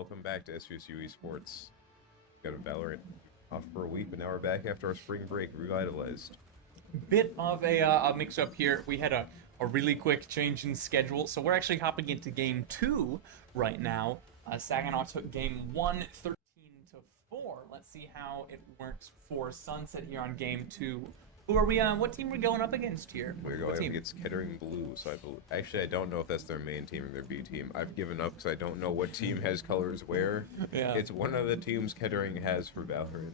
welcome back to SVSU Esports. Got a Valorant off for a week, but now we're back after our spring break, revitalized. Bit of a mix-up here. We had a really quick change in schedule, so we're actually hopping into game 2 right now. Saginaw took game 1, 13-4. Let's see how it works for Sunset here on game 2. Who are we? What team are we going up against here? We're going up against Kettering Blue, so I don't know if that's their main team or their B team. I've given up because I don't know what team has colors where. Yeah. It's one of the teams Kettering has for Valorant.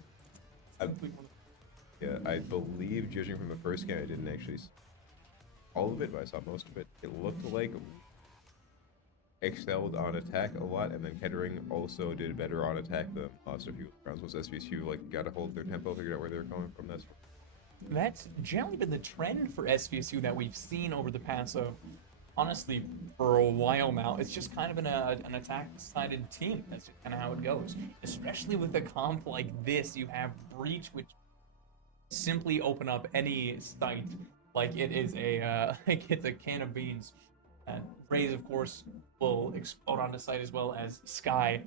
I believe, judging from the first game, I didn't actually see all of it, but I saw most of it. It looked like excelled on attack a lot, and then Kettering also did better on attack than lost a few rounds. Was SVSU like got to hold their tempo, figured out where they were coming from. That's generally been the trend for SVSU that we've seen over the past, honestly, for a while now. It's just kind of been an attack-sided team. That's just kind of how it goes. Especially with a comp like this, you have Breach, which simply open up any site like it is like it's a can of beans. Raze, of course, will explode onto site as well as Sky.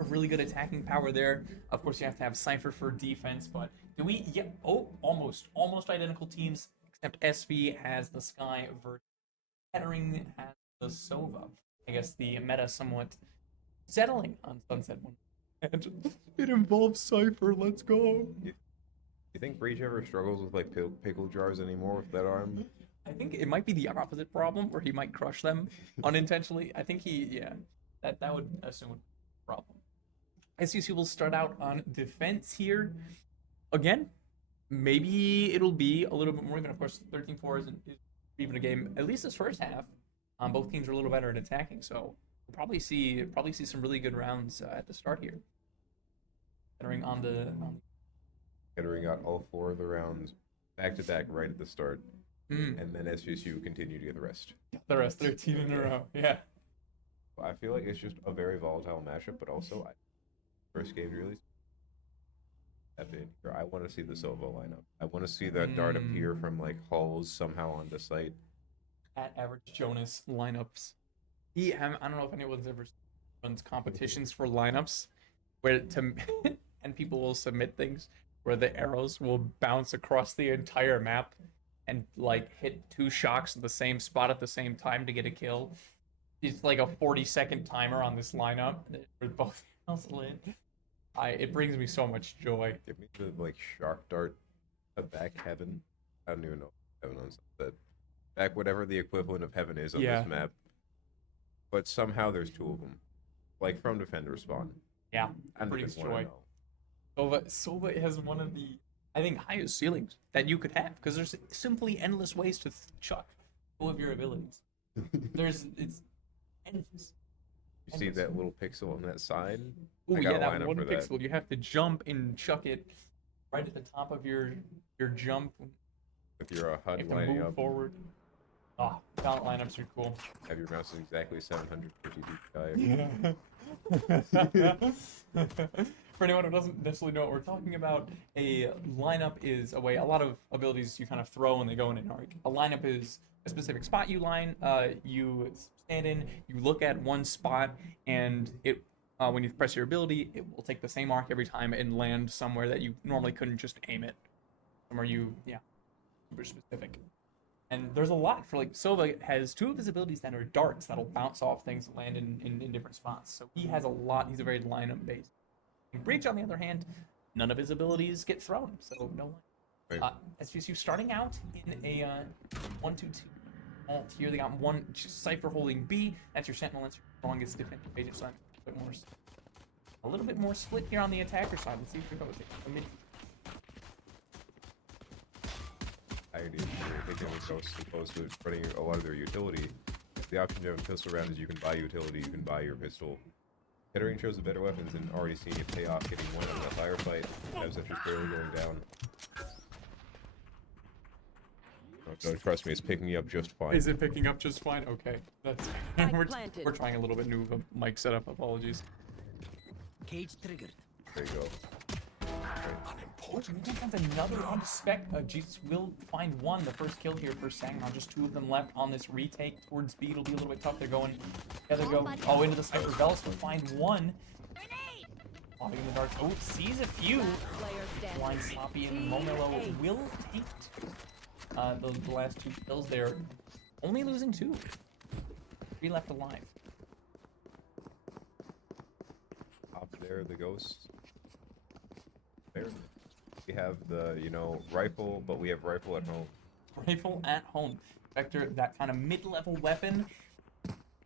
A really good attacking power there. Of course, you have to have Cypher for defense, but do we? Yeah. Oh, almost identical teams, except SV has the Sky versus Kettering has the Sova. I guess the meta somewhat settling on Sunset one, and it involves Cypher. Let's go. You think Breach ever struggles with like pickle jars anymore with that arm? I think it might be the opposite problem, where he might crush them unintentionally. I think that would assume a problem. SVSU will start out on defense here. Again, maybe it'll be a little bit more even. Of course, 13-4 isn't even a game. At least this first half, both teams are a little better at attacking. So we'll probably see some really good rounds at the start here. Kettering Kettering got all 4 of the rounds back to back right at the start, and then SVSU continued to get the rest. The rest 13 in a row. Yeah. I feel like it's just a very volatile matchup, but also first game really. I want to see the Sova lineup. I want to see that dart appear from like halls somehow on the site. At average Jonas lineups. I don't know if anyone's ever runs competitions for lineups where and people will submit things where the arrows will bounce across the entire map and like hit 2 shocks at the same spot at the same time to get a kill. It's like a 40-second timer on this lineup for both arrows lit. It brings me so much joy. Give me the like shark dart back heaven. I don't even know heaven on that. Back whatever the equivalent of heaven is on this map. But somehow there's 2 of them. Like from defender spawn. Yeah, brings joy. Sova has one of the, I think, highest ceilings that you could have, because there's simply endless ways to chuck 2 of your abilities. It's endless. You see that little pixel on that side? Oh yeah, that one pixel. You have to jump and chuck it right at the top of your jump. If you're a HUD you have to lining move up forward. Talent lineups are cool. Have your mouse exactly 750 dpi. For anyone who doesn't necessarily know what we're talking about, a lineup is a way, a lot of abilities you kind of throw when they go in an arc. A lineup is a specific spot you you stand in, you look at one spot, and it when you press your ability, it will take the same arc every time and land somewhere that you normally couldn't just aim it. Somewhere super specific. And there's a lot for, like, Sova has 2 of his abilities that are darts that'll bounce off things and land in different spots. So he has a lot. He's a very lineup based. Breach, on the other hand, none of his abilities get thrown, so no line. SVSU starting out in a 1-2-2 alt here. They got one Cypher holding B. That's your Sentinel. That's your strongest defensive agent. So a little bit more split here on the attacker side. Let's see if it goes. I think they would go supposed to running a lot of their utility. The option to have a pistol round is you can buy utility, you can buy your pistol. Kettering chose the better weapons and already seeing it pay off, getting one in the firefight. As if just barely going down. Oh, trust me, it's picking up just fine. Is it picking up just fine? Okay, that's we're trying a little bit new of a mic setup. Apologies. Cage triggered. There you go. That's another on spec. Jesus will find one. The first kill here for Saginaw. Just 2 of them left on this retake. Towards B, it'll be a little bit tough. They're going together. Go. Oh, into the sniper. Velas will find one. Flopping in the darts. Oh, sees a few. Blind Sloppy and Momelo will take the last 2 kills there. Only losing 2. 3 left alive. Up there, the ghost. There. We have the, you know, rifle, but we have rifle at home. Rifle at home. Vector, that kind of mid-level weapon.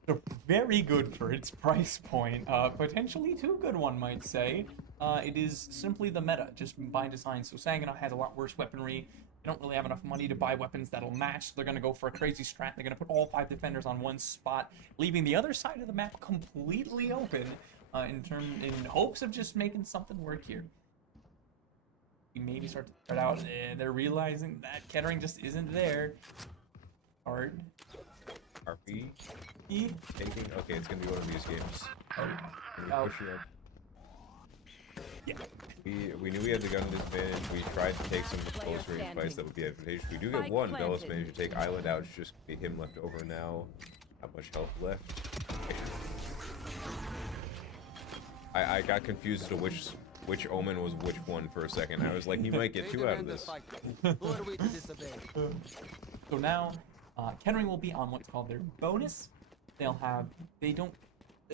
They're very good for its price point. Potentially too good, one might say. It is simply the meta, just by design. So Saginaw has a lot worse weaponry. They don't really have enough money to buy weapons that'll match. So they're going to go for a crazy strat. They're going to put all 5 defenders on one spot, leaving the other side of the map completely open in hopes of just making something work here. We maybe start out, they're realizing that Kettering just isn't there. Hard. RP? Taking? Okay, it's gonna be one of these games. Oh. Yeah. We knew we had the gun disadvantage. We tried to take some close range fights that would be advantageous. We do get one. Velas managed to take Island out. It's just be him left over now. Not much health left. I got confused as to which Omen was which one for a second. I was like, he might get 2 out of this. So now, Kettering will be on what's called their bonus. They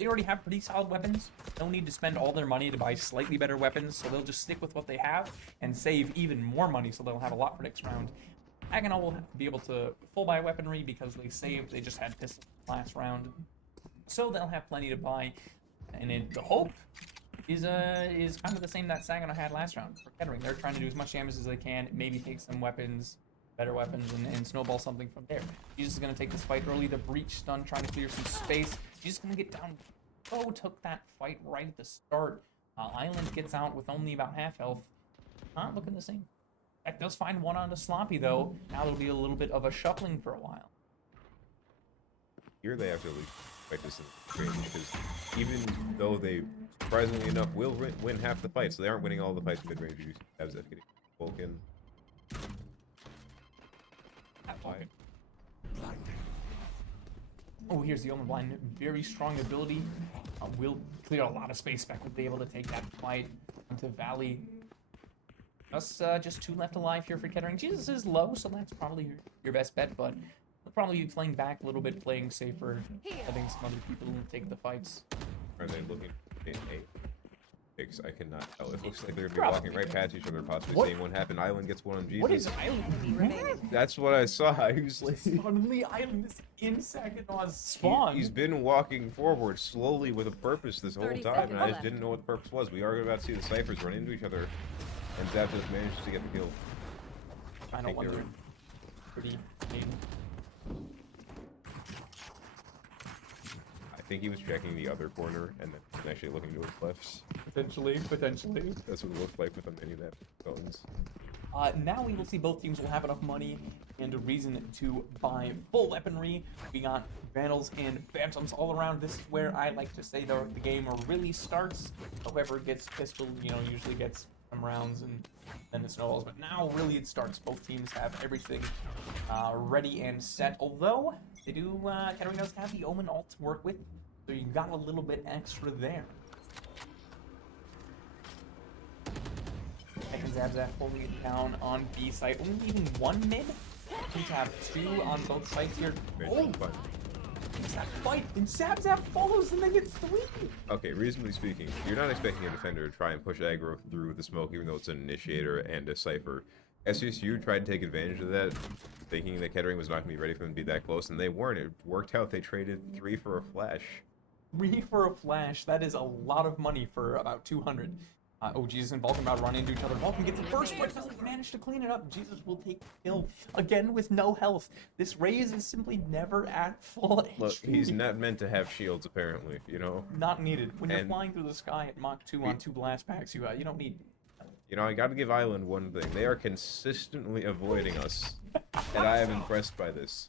already have pretty solid weapons. No need to spend all their money to buy slightly better weapons, so they'll just stick with what they have and save even more money, so they'll have a lot for next round. Saginaw will be able to full buy weaponry because they just had pistols last round. So they'll have plenty to buy, and the hope is kind of the same that Saginaw had last round for Kettering. They're trying to do as much damage as they can, maybe take some weapons, better weapons, and snowball something from there. Jesus is going to take this fight early. The breach stun, trying to clear some space. Jesus is going to get down. Oh, took that fight right at the start. Island gets out with only about half health. Not looking the same. Tech does find one on the Sloppy, though. Now there'll be a little bit of a shuffling for a while. Here they have to at least fight this in range, because even though they, surprisingly enough, will win half the fights, so they aren't winning all the fights in mid-range. You have Zeph getting Vulcan. Oh, here's the Omen Blind. Very strong ability. Will clear a lot of space. Spec will be able to take that fight into Valley. Just 2 left alive here for Kettering. Jesus is low, so that's probably your best bet, but we'll probably be playing back a little bit, playing safer, letting some other people take the fights. Are they looking in A? I cannot tell. It looks like they're gonna be walking right past each other, possibly seeing what happened. Island gets one on Jesus. What is Island? That's what I saw. He was like, suddenly Island is in Saginaw's spawn. He's been walking forward slowly with a purpose this whole time, and I just didn't know what the purpose was. We are about to see the ciphers run into each other, and Zap just managed to get the kill. Final one. Pretty neat. I think he was checking the other corner and then actually looking to his left. Potentially. That's what it looked like with many of that phones. Now we will see both teams will have enough money and a reason to buy full weaponry. We got Vandals and Phantoms all around. This is where I like to say the game really starts. Whoever gets pistol, usually gets some rounds and then it snowballs. But now really it starts. Both teams have everything ready and set. Although they do, Kettering does have the Omen ult to work with, so you got a little bit extra there. And Zabzak holding it down on B site. Only even 1 mid. Teams have 2 on both sides here. Oh, it's that fight, and Zabzak follows and then gets 3. Okay, reasonably speaking, you're not expecting a defender to try and push aggro through the smoke, even though it's an initiator and a cipher. SVSU tried to take advantage of that, thinking that Kettering was not going to be ready for them to be that close, and they weren't. It worked out. They traded 3 for a flash. 3 for a flash. That is a lot of money for about 200. Oh, Jesus and Vulcan about to run into each other. Vulcan gets the first, but doesn't manage to clean it up. Jesus will take the kill again with no health. This Raze is simply never at full HP. Look, he's not meant to have shields, apparently, Not needed. When you're flying through the sky at Mach 2 on 2 blast packs, you don't need... I gotta give Island one thing. They are consistently avoiding us, and I am impressed by this.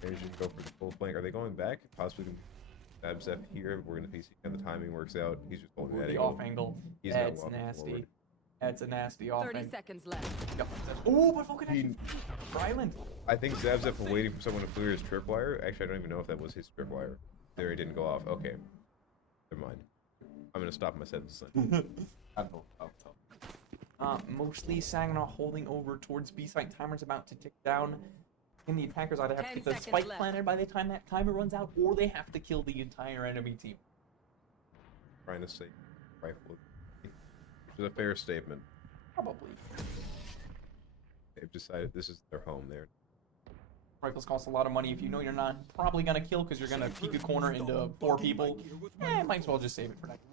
They should go for the full flank. Are they going back? Possibly. Abzef here. We're gonna see how the timing works out. He's just holding that The angle. off angle. He's not That's walking nasty. forward. That's a nasty off 30 angle. seconds left. Yep. Oh, but full connection. For Island. I think Zabzef was waiting for someone to clear his tripwire. Actually, I don't even know if that was his tripwire. There, it didn't go off. Okay. Never mind. I'm gonna stop my sentence then. Mostly Saginaw holding over towards B site. Timer's about to tick down. And the attackers either have to 10 get the seconds spike left. planted by the time that timer runs out, or they have to kill the entire enemy team. Trying to say rifle. Which is a fair statement. Probably. They've decided this is their home there. Rifles cost a lot of money. If you know you're not probably gonna kill because you're gonna peek a corner into 4 people, might as well just save it for next.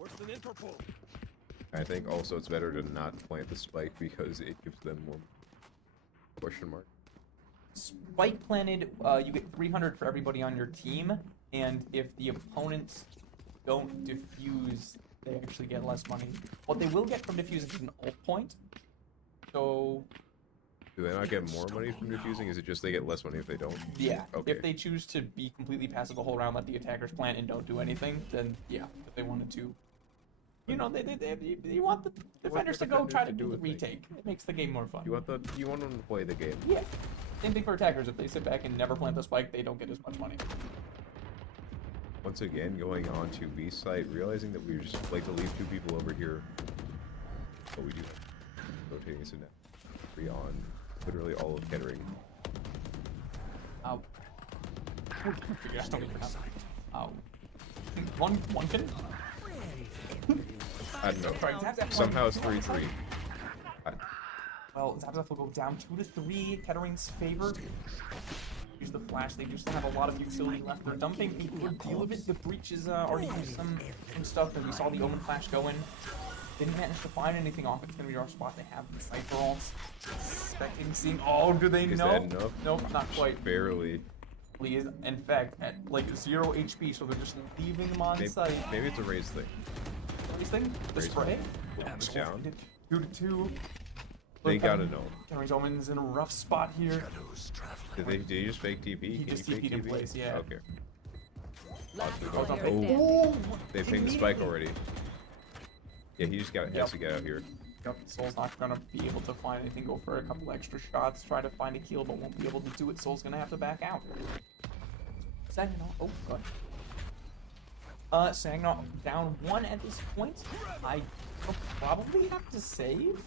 I think also it's better to not plant the spike because it gives them more question mark. Spike planted, you get 300 for everybody on your team, and if the opponents don't defuse, they actually get less money. What they will get from defuse is an ult point. So Do they not get more money from defusing? Is it just they get less money if they don't? yeah, Okay. if they choose to be completely passive the whole round, let the attackers plant and don't do anything, then yeah, if they wanted to. You know, you want the defenders to go try to do the retake. It makes the game more fun. You want them to play the game. Yeah. Same thing for attackers. If they sit back and never plant the spike, they don't get as much money. Once again, going on to B site, realizing that we just like to leave 2 people over here. But we do have rotating us in now. 3 on literally all of Kettering. Ow. Just don't even have. Ow. One can. I don't know. Sorry, Zabzaf Somehow it's 3-3. Well, Zabzaf will go down 2-3. Kettering's favor. Use the flash. They do still have a lot of utility left. They're dumping a good deal of it. The breach is already used some stuff, and we saw the Omen flash go in. Didn't manage to find anything off. It's gonna be our spot. They have the Cypher ults. Expecting, seeing. Oh, do they Is know? that enough? Nope, not quite. Barely. Please, in fact, at like 0 HP, so they're just leaving him on site. Maybe it's a raise thing. This thing, the Raise spray. It's down. 2-2. They gotta know. Kettering's Omen's in a rough spot here. Did he just fake TP? He Can just fake TP'd in TP? place, yeah. Okay. Last Oh, player okay. standing. Oh, They pinged the spike already. Yeah, he just has to get out here. Yep, Soul's not gonna be able to find anything. Go for a couple extra shots, try to find a kill, but won't be able to do it. Soul's gonna have to back out. Saginaw, oh, go ahead. Saginaw down 1 at this point. I will probably have to save.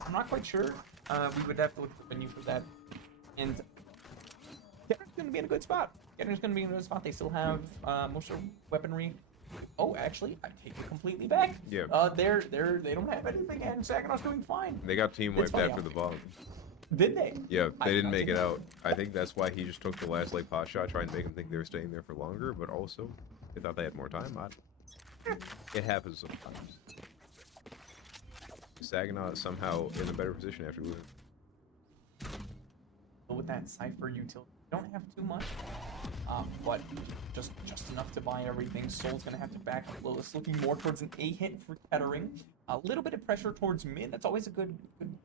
I'm not quite sure. We would have to look at the menu for that. And Kettering's gonna be in a good spot. Kettering's gonna be in a good spot. They still have most of their weaponry. Oh, actually, I take it completely back. Yeah. They don't have anything, and Saginaw's doing fine. They got team It's wiped funny after how- the bomb. Did they? Yeah, I- they didn't I make think- it out. I think that's why he just took the last like pot shot, trying to make them think they were staying there for longer, but also they thought they had more time. It happens sometimes. Saginaw is somehow in a better position after losing. But with that Cypher utility, don't have too much, but just enough to buy everything. Soul's gonna have to back up a little. It's looking more towards an A hit for Kettering. A little bit of pressure towards mid. That's always a good thing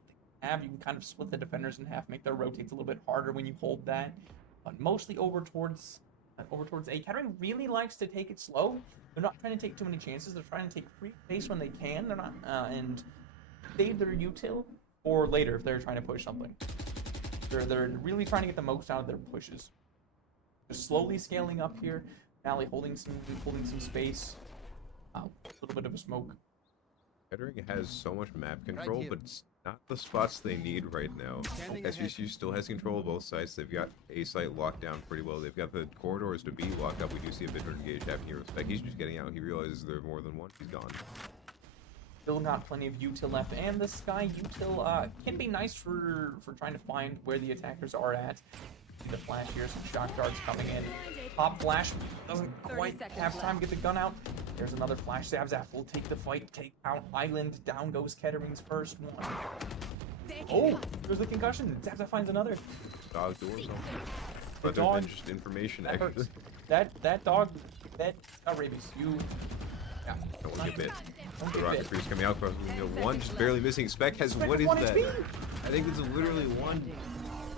to have. You can kind of split the defenders in half, make their rotates a little bit harder when you hold that. But mostly over towards A. Kettering really likes to take it slow. They're not trying to take too many chances. They're trying to take free space when they can. They're not and save their util for later if they're trying to push something. They're really trying to get the most out of their pushes. They're slowly scaling up here. Valley holding some space. A little bit of a smoke. Kettering has so much map control, but it's not the spots they need right now. SVSU still has control of both sides. They've got A site locked down pretty well. They've got the corridors to B locked up. We do see a bit of engage happening here. Respect. He's just getting out. He realizes there's more than one. He's gone. Still got plenty of util left, and the sky util can be nice for trying to find where the attackers are at. See the flash here, some shock darts coming in. Pop flash doesn't 30 quite seconds have time to left. get the gun out. There's another flash. Zabzaf will take the fight, take out Island. Down goes Kettering's first one. Oh, there's the concussion. Zabzaf finds another. Dog door or something. But dog- there's been just information That actually. hurts. That dog, that got rabies. You, yeah. Don't want to get bit. Don't The get rocket bit. freeze coming out. One just barely missing. Spec has Spec what is one that? HP. I think it's literally one.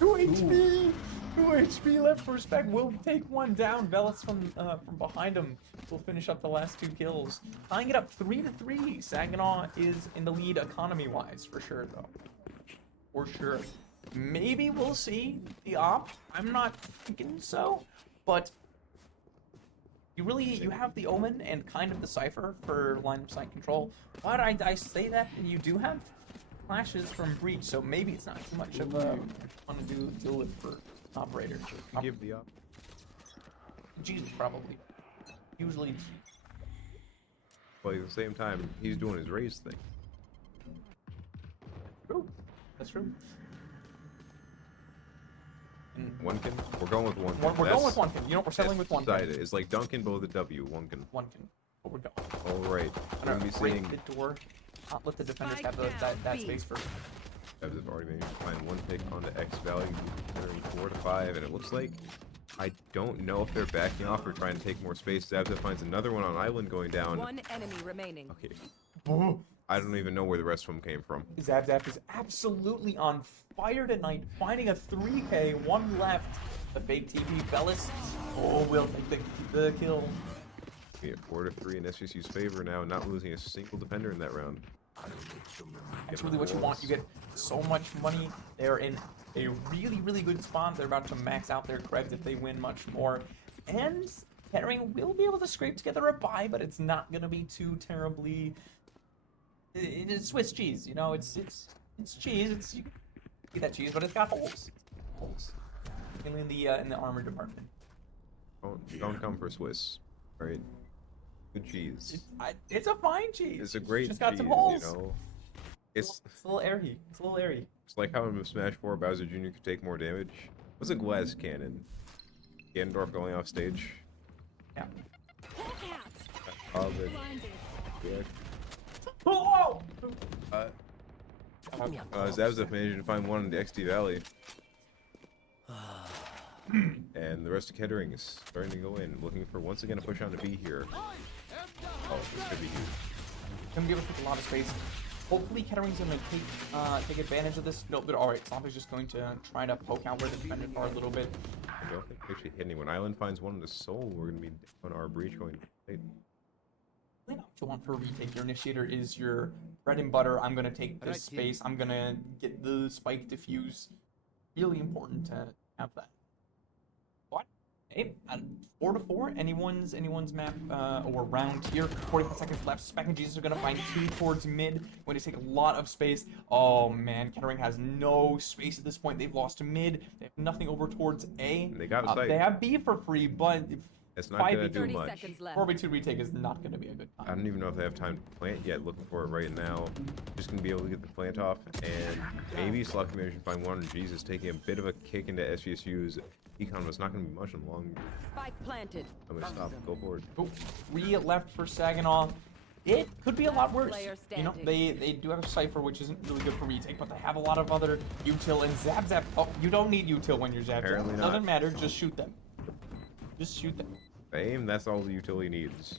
2 HP. 2 HP left for Spec. Will take one down. Velas from behind him will finish up the last 2 kills. Tying it up 3-3. Saginaw is in the lead economy-wise, for sure, though. For sure. Maybe we'll see the op. I'm not thinking so, but you have the Omen and kind of the Cypher for line of sight control. But I say that you do have flashes from Breach, so maybe it's not too much of a fun to deal with for operator. Give the up. Jesus, probably. Usually. But at the same time, he's doing his raise thing. True. That's true. And One-kin? We're going with one-kin. we're going with one. You know, we're settling with one. Decided. It's like Duncan, but with a W. One-kin. One. But we're going. All right. We're going to be seeing... Break the door. Not let the defenders Spike have that down, B. space first. Evs have already managed to find one pick on the X value, entering 4-5, and it looks like I don't know if they're backing off or trying to take more space. Zabza finds another one on island going down. One enemy remaining. Okay. I don't even know where the rest of them came from. Zabzap is absolutely on fire tonight, finding a 3K, one left. The fake TP, Bellis. Oh, will take the kill. We get 4-3 in SVSU's favor now, not losing a single defender in that round. That's really what you want. You get so much money. They're in a really, really good spot. They're about to max out their creds if they win much more. And Kettering will be able to scrape together a buy, but it's not going to be too terribly... It's Swiss cheese, you know? It's cheese. It's you can get that cheese, but it's got holes. Holes. Mainly in the armor department. Don't come for Swiss, right? Good cheese. It's a fine cheese. It's a great Just got cheese, some holes. you know? It's a little airy. It's a little airy. It's like how in Smash 4 Bowser Jr. could take more damage. What's a glass cannon? Ganondorf going off stage? Yeah. Yeah. Oh! Zabza managed to find one in the XD Valley. And the rest of Kettering is starting to go in, looking for once again a push on the B here. Oh, this could be huge. Gonna be able to take a lot of space. Hopefully Kettering's gonna take advantage of this. No, but alright, Stompy's just going to try to poke out where the defenders are a little bit. I don't think we actually hit anyone. Island finds one in the soul. We're gonna be on our breach going late. Really not what you want for a retake. Your initiator is your bread and butter. I'm gonna take this space. I'm gonna get the spike diffuse. Really important to have that. What? Hey, 4-4. Anyone's map or round here. 45 seconds left. Spec and Jesus are gonna find 2 towards mid. Going to take a lot of space. Oh man, Kettering has no space at this point. They've lost mid. They have nothing over towards A. And they got sight. They have B for free, but It's not gonna 5v2 do 30 much. seconds left. 4v2 retake is not gonna be a good I time. don't even know if they have time to plant yet. Looking for it right now. Just gonna be able to get the plant off, and maybe Slucky managed to find one. Jesus taking a bit of a kick into SVSU's econ, was not gonna be much in the long. Spike planted. I'm gonna stop. Go forward. Oh, 3 left for Saginaw. It could be a lot worse. Player You know, standing. they do have a Cypher, which isn't really good for retake, but they have a lot of other util and Zabzap. Oh, you don't need util when you're Zabzap. Apparently not. Doesn't matter, just shoot them. Just shoot them. Aim. That's all the utility needs.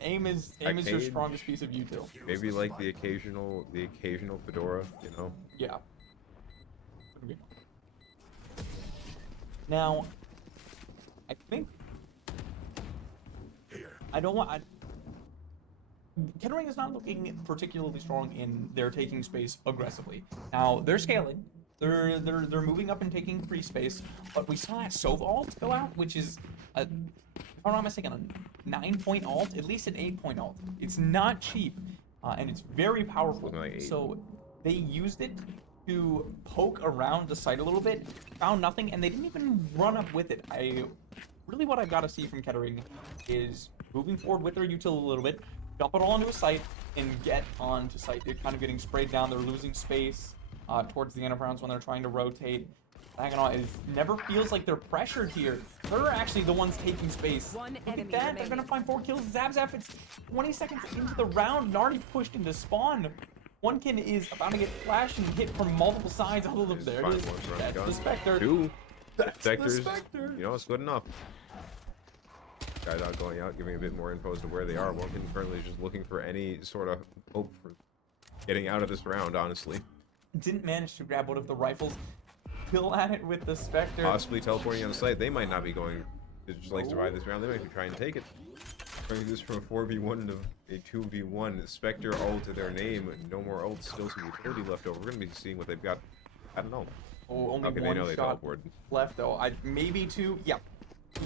aim is your Arcade. strongest piece of util. Maybe like the occasional fedora. You know. Yeah. Now, I think I don't want. Kettering is not looking particularly strong in their taking space aggressively. Now they're scaling. They're moving up and taking free space, but we saw that Sova ult go out, which is a, if I'm not mistaken, a 9-point ult, at least an 8-point ult. It's not cheap, and it's very powerful. Looking like 8. So they used it to poke around the site a little bit, found nothing, and they didn't even run up with it. What I've got to see from Kettering is moving forward with their util a little bit, dump it all onto a site, and get onto site. They're kind of getting sprayed down. They're losing space towards the end of rounds when they're trying to rotate. Saginaw never feels like they're pressured here. They're actually the ones taking space. One Look at enemy that. They're remaining. going to find 4 kills. Zabzap, it's 20 seconds into the round and already pushed into spawn. One-kin is about to get flashed and hit from multiple sides. Oh, look, there it is. That's the Spectre. 2 That's Spectres. the Spectre. You know, it's good enough. Guys out going out, giving a bit more info as to where they are. One currently is just looking for any sort of hope for getting out of this round, honestly. Didn't manage to grab one of the rifles. still at it with the Spectre. Possibly teleporting on the site. They might not be going to just like survive this round. They might be trying to take it. Bringing this from a 4v1 to a 2v1. Spectre ult to their name. No more ults. Still some utility left over. We're going to be seeing what they've got. I don't know. Oh, only Okay, they one know they shot teleported. left though. Maybe two. Yeah,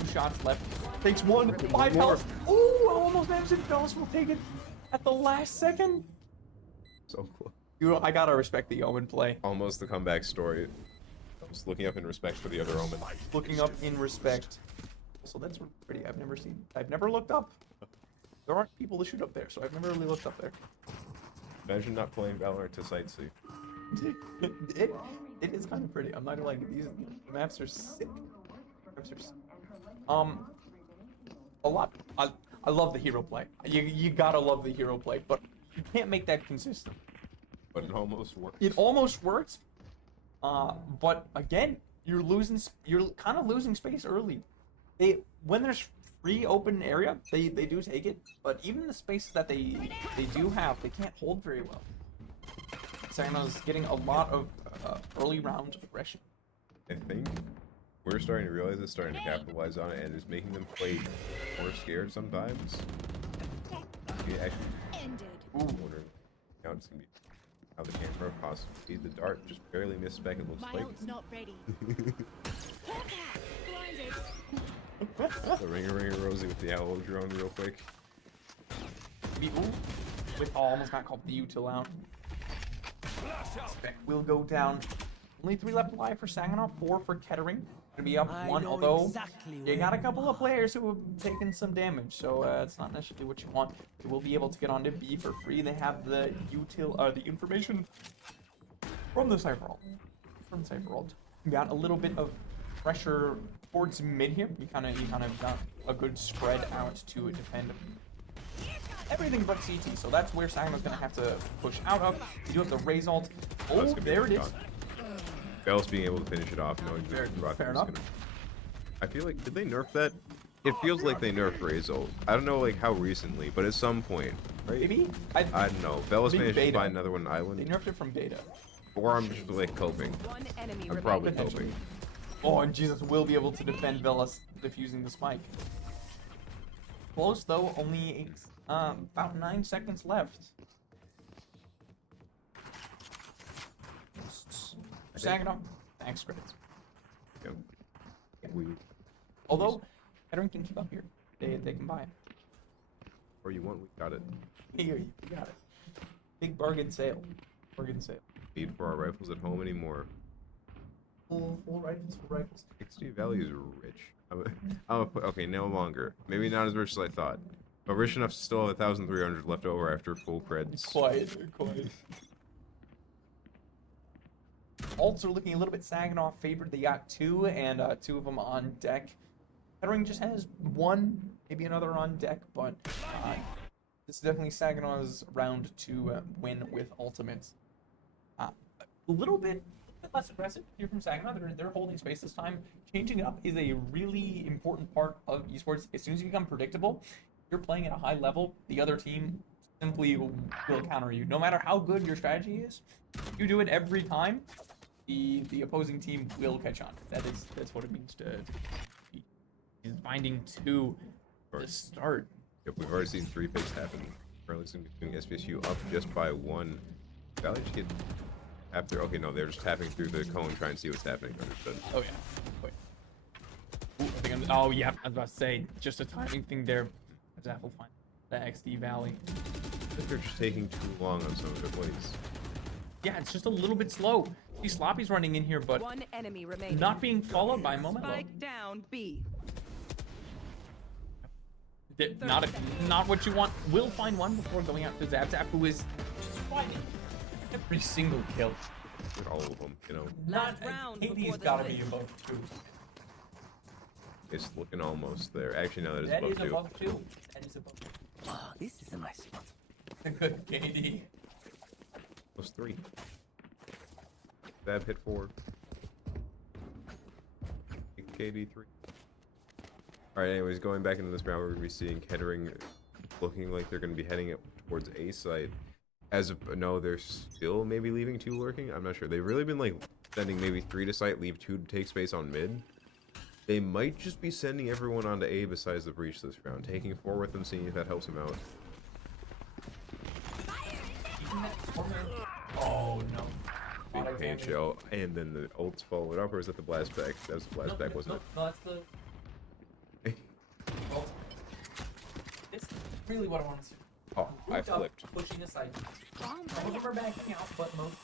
2 shots left. Takes one. 5 more. health. Oh, almost managed it. Bellis will take it at the last second. So close. I gotta respect the Omen play. Almost the comeback story. I was looking up in respect for the other Omen. Looking up in respect. So that's pretty. I've never looked up. There aren't people to shoot up there, so I've never really looked up there. Imagine not playing Valorant to sightsee. it is kind of pretty. I'm not gonna lie. These maps are sick. Maps are sick. A lot. I love the hero play. You gotta love the hero play, but you can't make that consistent. But it almost works. It almost works, but again, you're kind of losing space early. When there's free open area, they do take it, but even the spaces that they do have, they can't hold very well. Sagina's getting a lot of early round aggression. I think we're starting to realize it's starting to capitalize on it, and it's making them play more scared sometimes. We actually wonder how it's gonna be. How the camera possibly the dart just barely missed spec. It looks like not ready. the ringer Rosie with the owl drone real quick. Almost got called the util out. Spec will go down. Only 3 left alive for Saginaw, 4 for Kettering. Gonna be up 1, although you got a couple of players who have taken some damage, so it's not necessarily what you want. You will be able to get onto B for free. They have the the information from the Cypher ult. You got a little bit of pressure towards mid here. You kind of got a good spread out to defend everything but CT. So that's where Saginaw's gonna have to push out of. You do have the Raze ult. Oh, there it is. Bellis being able to finish it off, knowing that Rocket fair was enough. gonna. I feel like, did they nerf that? It feels like they nerfed Raze ult. I don't know like how recently, but at some point, right? Maybe? I don't know. Bellis Maybe managed to beta. find another one They island, nerfed it from beta. or I'm just like coping. One enemy I'm remaining. probably Potentially. coping. Oh, and Jesus will be able to defend Velas defusing the spike. Close though, only about 9 seconds left. Saginaw. Thanks, credits. Yep. Yeah. We, Although, Kettering can keep up here. They can buy it. or you want, we got it. Here, you got it. Big bargain sale. Bargain sale. Need for our rifles at home anymore. Full rifles, full rifles. XD Valley is rich. Okay, no longer. Maybe not as rich as I thought, but rich enough to still have 1,300 left over after full creds. Quiet. Alts are looking a little bit Saginaw favored. They got 2, and 2 of them on deck. Kettering just has 1, maybe another on deck, but this is definitely Saginaw's round to win with ultimates. A little bit less aggressive here from Saginaw. They're holding space this time. Changing it up is a really important part of esports. As soon as you become predictable, you're playing at a high level, the other team simply will counter you. No matter how good your strategy is, you do it every time, the opposing team will catch on. That's what it means to be. He's finding 2 to start. Yep, we've already seen 3 picks happen. Currently doing SVSU up just by 1. Valley just get after. Okay, no, they're just tapping through the cone trying to see what's happening. Understood. Oh yeah. Wait. Oh yeah. I was about to say just a timing thing there. Zap will find the XD Valley. I think they're just taking too long on some of their plays. Yeah, it's just a little bit slow. See, Sloppy's running in here, but One enemy remaining. not being followed by Momelo. Spike down B. Not what you want. Will find one before going out to Zap, who is just fighting every single kill. With all of them, you know. Last round KD's before the gotta be switch. above 2. It's looking almost there. Actually, no, That is above 2. above 2. That is above 2. Oh, this is a nice spot. Good KD. Plus 3. Fab hit 4. KD 3. Alright, anyways, going back into this round, we're going to be seeing Kettering looking like they're going to be heading up towards A site. No, they're still maybe leaving 2 lurking. I'm not sure. They've really been like sending maybe 3 to site, leave 2 to take space on mid. They might just be sending everyone onto A besides the breach this round, taking 4 with them, seeing if that helps him out. Oh no. Big pain shell, and then the ults followed up, or is that the blast back? That was the blast back, wasn't it? No, that's the. Well, this is really what I want to see. Oh, I Moved up, flipped. pushing aside. Some of them are backing out, but most.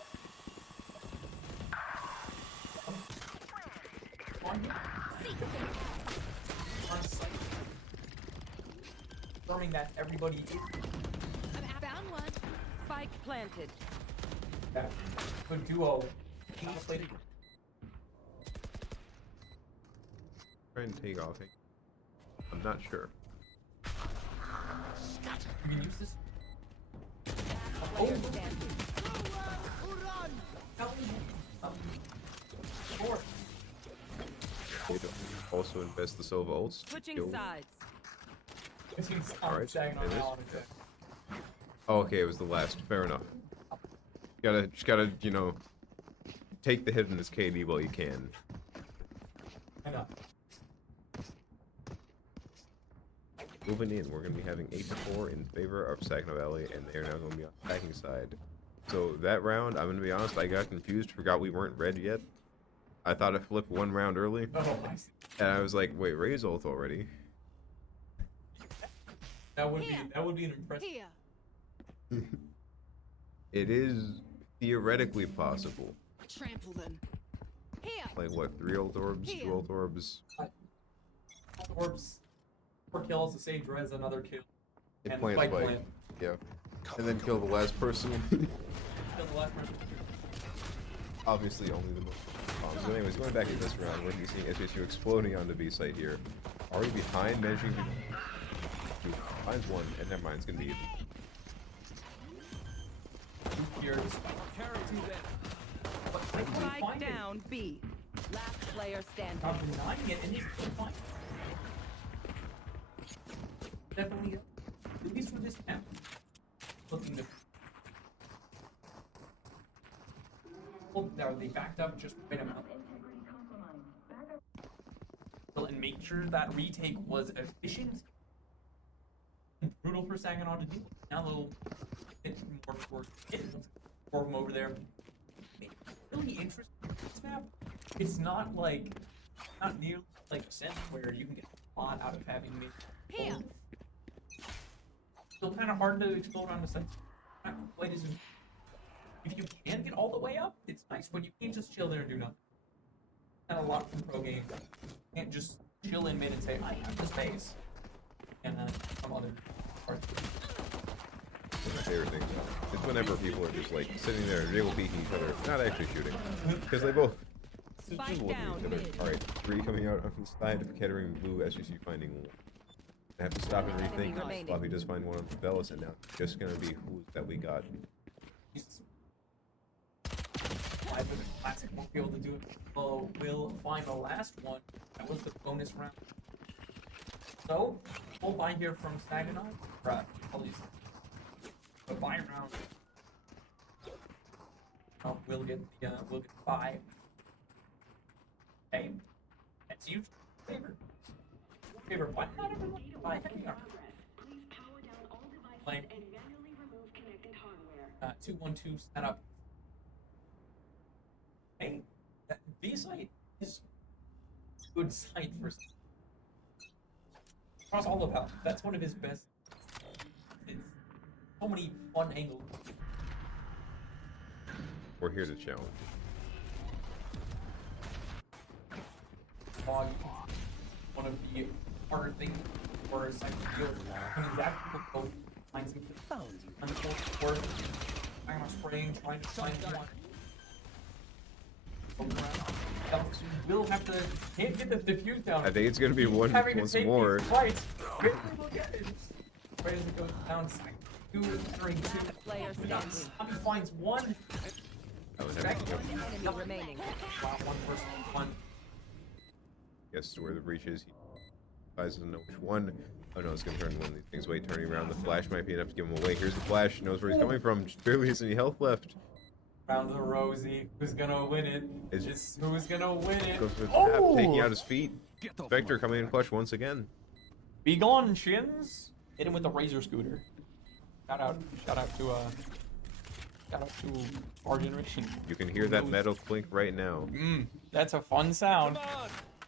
On site. Confirming that everybody is Found one. Spike planted. that good duo. Played Trying to take off. I'm not sure. You can use this. Player standing. Sure. They don't also invest the Sova ults to Switching kill. sides. Alright, Sagging on it is. now. Oh, okay, it was the last. Fair enough. Just gotta, you know, take the hit in this KD while you can. I know. Moving in, we're gonna be having 8-4 in favor of Saginaw Valley, and they are now gonna be on the attacking side. So that round, I'm gonna be honest, I got confused, forgot we weren't red yet. I thought I flipped 1 round early, Oh, I see. and I was like, wait, Ray's ult already. That would be an impressive. Here. It is theoretically possible. Trample them. Here. Like what, 3 ult orbs, 2 ult orbs? Orbs. 4 kills, the Sage Res, another kill. It And plants Spike by, plant. yeah. And then kill the last person. Kill the last person. Obviously only the most bombs. So anyways, going back to this round, we're going to be seeing SVSU exploding on the B site here. Already behind, managing to finds one, and never mind, it's going to be Here. But I couldn't Spike find it. down B. Last player standing. I'm denying it, and he's still fine. Definitely, at least for this map. Looking to. Well, now they backed up just right amount. And make sure that retake was efficient and brutal for Saginaw to do. Now they'll get more towards it. Four of them over there. Really interesting this map. It's not like, not nearly like Ascent where you can get a lot out of having me. Here. Still kind of hard to explode on the site. Not quite as. If you can get all the way up, it's nice, but you can't just chill there and do nothing. And a lot from pro games. You can't just chill in mid and say, I have the space. And then some other parts. one of my favorite things. It's whenever people are just like sitting there and jiggle peeking each other, not actually shooting. Because they both Spike jiggle looking down at each other. mid. Alright, 3 coming out on the side of Kettering Blue, SVSU finding one. I have to stop and Enemy rethink. remaining. Floppy does find one on the Velas, and now it's just gonna be who that we got. Jesus. I with a classic won't be able to do it. Well, we'll find the last one. That was the bonus round. So, we'll buy here from Saginaw. Right, all these. The buy round. Oh, we'll get the buy. Okay. That's you. Favorite. Favorite. Why not everyone buy heavy armor? Like, 2-1-2 setup. Hey, that B site is a good site for across all of health. That's one of his best. It's so many fun angles. We're here to challenge. Log, one of the harder things for a site to deal with. When exactly people go find some unfortunate work. I'm spraying, trying to find one. We'll have to can't get the diffuse down. I think it's gonna be one Having to once take more. these fights. Maybe we'll get it. Right as it goes down, two during two. Player standing. Tommy finds one. That was having to Enemy remaining. Wow, one person, one. guess where the breach is. He doesn't know which one. Oh no, it's gonna turn one of these things away. Turning around, the flash might be enough to give him away. Here's the flash. Knows where he's coming from. Just barely has any health left. Round of Rosie. Who's gonna win it? It's- Who's gonna win it? Goes with Oh! taking out his feet. Vector coming in clutch once again. Be gone, Shins. Hit him with the Razor Scooter. Shout out to our generation. You can hear that metal clink right now. That's a fun sound.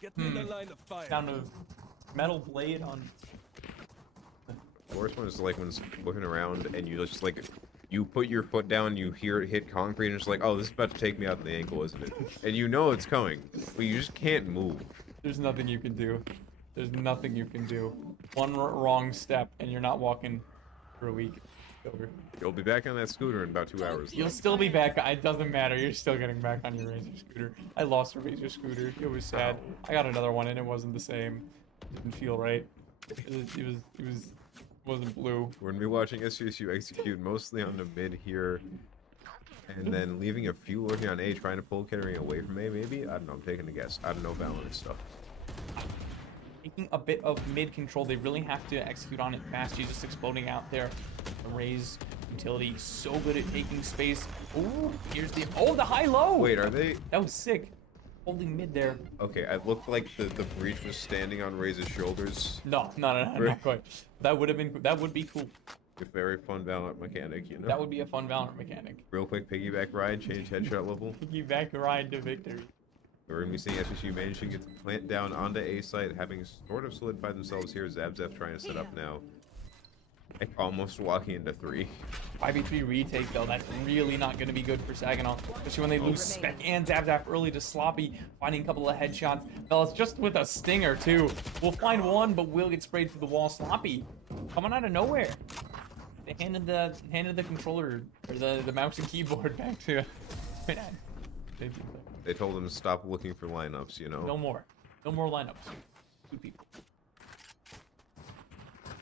Get me in the line of fire. Sound of metal blade on. The worst one is like when it's looking around and you just like, you put your foot down, you hear it hit concrete, and it's like, oh, this is about to take me out in the ankle, isn't it? And you know it's coming, but you just can't move. There's nothing you can do. There's nothing you can do. One wrong step and you're not walking for a week. It's over. You'll be back on that scooter in about 2 hours. You'll still be back. It doesn't matter. You're still getting back on your Razor Scooter. I lost a Razor Scooter. It was sad. I got another one and it wasn't the same. It didn't feel right. It wasn't blue. We're gonna be watching SVSU execute mostly on the mid here, and then leaving a few looking on A, trying to pull Kettering away from A, maybe? I don't know, I'm taking a guess. I don't know Valorant stuff. Taking a bit of mid control, they really have to execute on it fast. He's just exploding out there. The Raze utility, so good at taking space. Ooh, here's the high-low. Wait, are they? That was sick. Holding mid there. Okay, it looked like the breach was standing on Raze's shoulders. No, not quite. That would be cool. A very fun Valorant mechanic, you know? That would be a fun Valorant mechanic. Real quick, piggyback ride, change headshot level. Piggyback ride to victory. We're gonna be seeing SVSU managing to get the plant down onto A site, having sort of solidified themselves here. Zabzef trying to set up now. Like almost walking into 3. 5v3 retake though, that's really not going to be good for Saginaw, especially when they lose Spec and Zabzaf early to Sloppy, finding a couple of headshots. Fellas, just with a stinger too. We'll find one, but we'll get sprayed through the wall. Sloppy, coming out of nowhere. They handed the controller, or the mouse and keyboard back to... They told them to stop looking for lineups, you know? No more lineups. 2 people.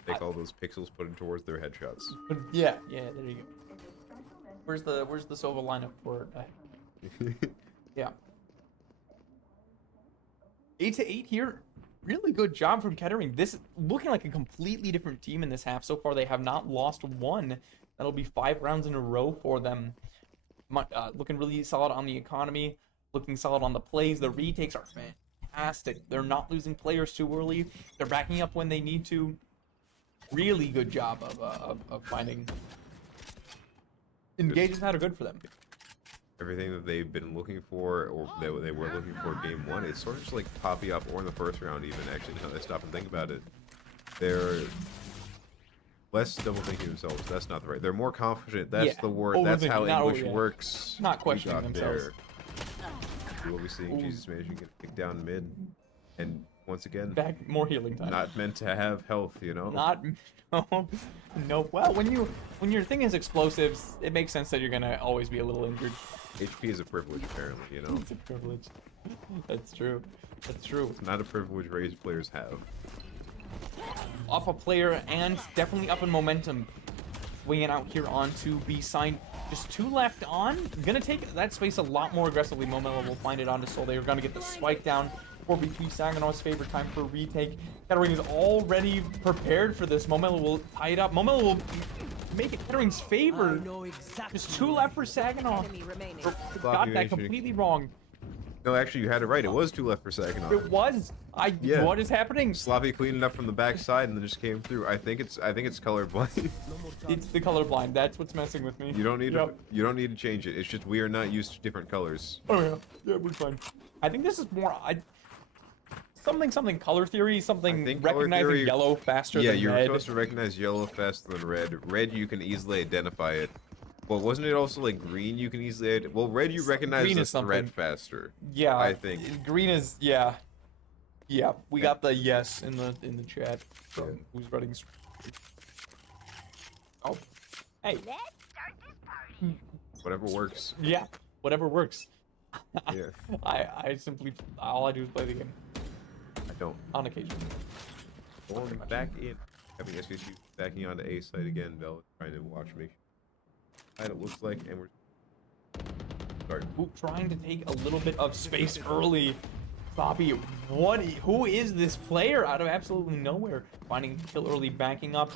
Take all those pixels, put them towards their headshots. Yeah, there you go. Where's the Sova lineup for yeah. 8-8 here. Really good job from Kettering. This looking like a completely different team in this half. So far, they have not lost one. That'll be 5 rounds in a row for them. Looking really solid on the economy. Looking solid on the plays. The retakes are fantastic. They're not losing players too early. They're backing up when they need to. Really good job of finding engagements that are good for them. Everything that they've been looking for, or they were looking for game 1, it's sort of just like poppy up, or in the first round even, actually, now that I stop and think about it. They're less double thinking themselves. That's not the right. They're more confident. That's the word. That's how English works. Not questioning themselves. We will be seeing Jesus managing to get kicked down mid. And once again, Back more healing time. not meant to have health, you know? Not no. Well, when your thing is explosives, it makes sense that you're gonna always be a little injured. HP is a privilege, apparently, you know? It's a privilege. That's true. That's true. It's not a privilege raised players have. Up a player and definitely up in momentum. Swinging out here onto B sign. Just 2 left on. Gonna take that space a lot more aggressively. Momella will find it onto Sol. They're gonna get the spike down. 4v3 Saginaw's favorite time for a retake. Kettering is already prepared for this. Momella will tie it up. Momella will make it Kettering's favor. Just 2 left for Saginaw. Enemy remaining. Got that completely wrong. No, actually, you had it right. It was 2 left for Saginaw. It was. Yeah. What is happening? Sloppy cleaned it up from the backside and then just came through. I think it's colorblind. It's the colorblind. That's what's messing with me. You don't need to change it. It's just we are not used to different colors. Oh yeah, we're fine. I think this is more something color theory. I Something think color recognizing theory- yellow faster Yeah, than you're red. supposed to recognize yellow faster than red. Red, you can easily identify it. Well, wasn't it also like green? You can easily. Well, red you recognize Green the is threat something. faster. Yeah, I think. green is yeah. We got the yes in the chat from who's running. Oh, hey, Whatever works. yeah, whatever works. Yeah, I simply all I do is play the game I don't. on occasion. Going back in, having SVSU backing onto A site again. Bell trying to watch me. And it looks like, and we're starting. Ooh, trying to take a little bit of space early. Bobby, who is this player out of absolutely nowhere? Finding kill early, backing up.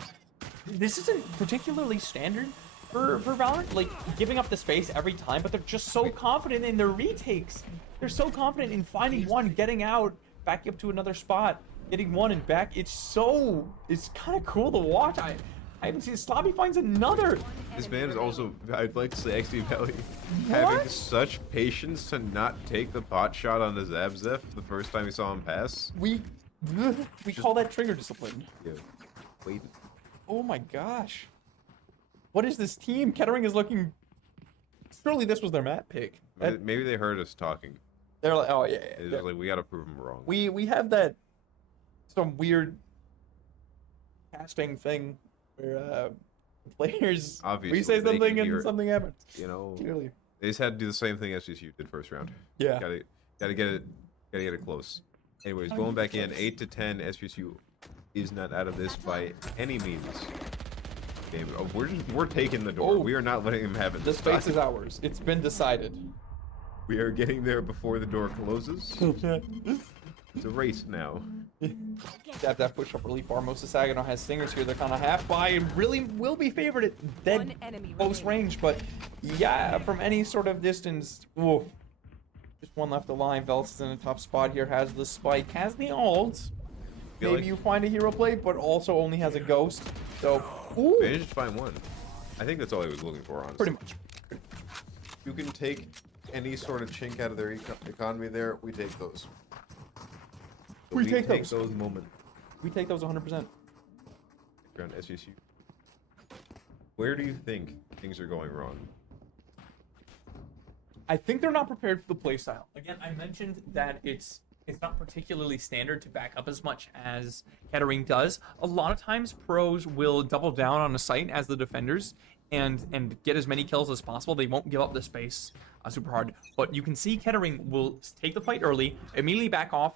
This isn't particularly standard for Valorant, like giving up the space every time, but they're just so confident in their retakes. They're so confident in finding one, getting out, back up to another spot, getting one and back. It's kind of cool to watch. I haven't seen Sloppy finds another. This man is also, I'd like to say, XD Valley having What? such patience to not take the pot shot on the Zabzef the first time he saw him pass. We call that trigger discipline. Yeah. Wait. Oh my gosh. What is this team? Kettering is looking. Surely this was their map pick. Maybe they heard us talking. They're like, oh yeah. They're just like, we gotta prove them wrong. We have that some weird casting thing where players Obviously, we say they something can hear and it. something happens. You know, Clearly. they just had to do the same thing SVSU did first round. Yeah. Gotta get it close. Anyways, going back in, 8-10, SVSU is not out of this by any means. Game. Oh, we're taking the door. Oh. We are not letting them have it. The this space time. is ours. It's been decided. We are getting there before the door closes. It's a race now. That push up relief bar. Most of Saginaw has stingers here. They're kind of half by and really will be favored at One dead enemy close remaining. range. But yeah, from any sort of distance. Oof. Just one left alive. Vels is in a top spot here. Has the spike. Has the ult. Feel Maybe like- you find a hero play, but also only has a ghost. So, ooh, Managed to find one. I think that's all he was looking for, honestly. pretty much. You can take any sort of chink out of their economy there. We take those. We take those. those moments. We take those 100%. Around SVSU. Where do you think things are going wrong? I think they're not prepared for the playstyle. Again, I mentioned that it's not particularly standard to back up as much as Kettering does. A lot of times, pros will double down on a site as the defenders and get as many kills as possible. They won't give up the space super hard. But you can see Kettering will take the fight early, immediately back off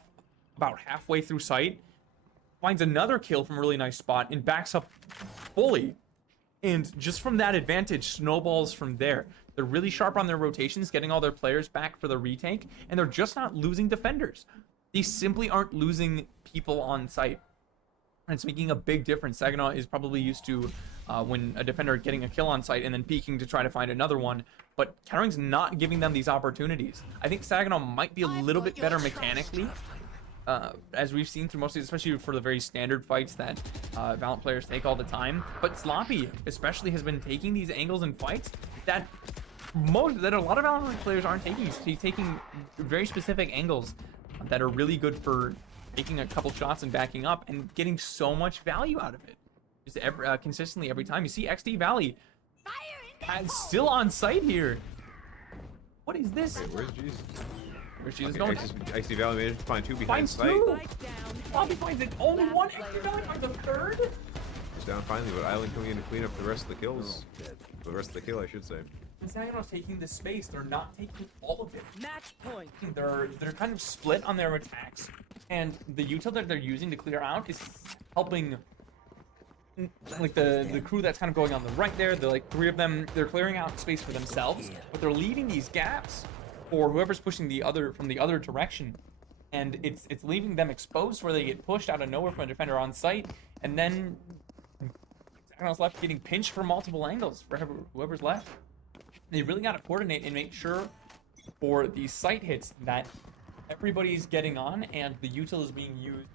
about halfway through site, finds another kill from a really nice spot, and backs up fully. And just from that advantage, snowballs from there. They're really sharp on their rotations, getting all their players back for the retake, and they're just not losing defenders. They simply aren't losing people on site. And it's making a big difference. Saginaw is probably used to when a defender getting a kill on site and then peeking to try to find another one, but Kettering's not giving them these opportunities. I think Saginaw might be a little bit better mechanically, as we've seen through most of these, especially for the very standard fights that Valorant players take all the time. But Sloppy especially has been taking these angles in fights that a lot of Valorant players aren't taking. He's taking very specific angles that are really good for taking a couple shots and backing up and getting so much value out of it. Just consistently every time. You see XD Valley still on site here. What is this? Wait, where's Jesus? Where's Jesus Okay, going? XD Valley managed to find two behind Finds sight. two. Spike down. Sloppy finds it. Only Last one. player XD Valley finds a third. It's down finally, but Island coming in to clean up the rest of the kills. The rest of the kill, I should say. And Saginaw's taking the space. They're not taking all of it. Match point. They're kind of split on their attacks, and the util that they're using to clear out is helping. Like the crew that's kind of going on the right there, the like three of them, they're clearing out space for themselves, but they're leaving these gaps for whoever's pushing the other from the other direction, and it's leaving them exposed where they get pushed out of nowhere from a defender on site, and then Saginaw's left getting pinched from multiple angles for whoever's left. They really got to coordinate and make sure for these site hits that everybody's getting on and the util is being used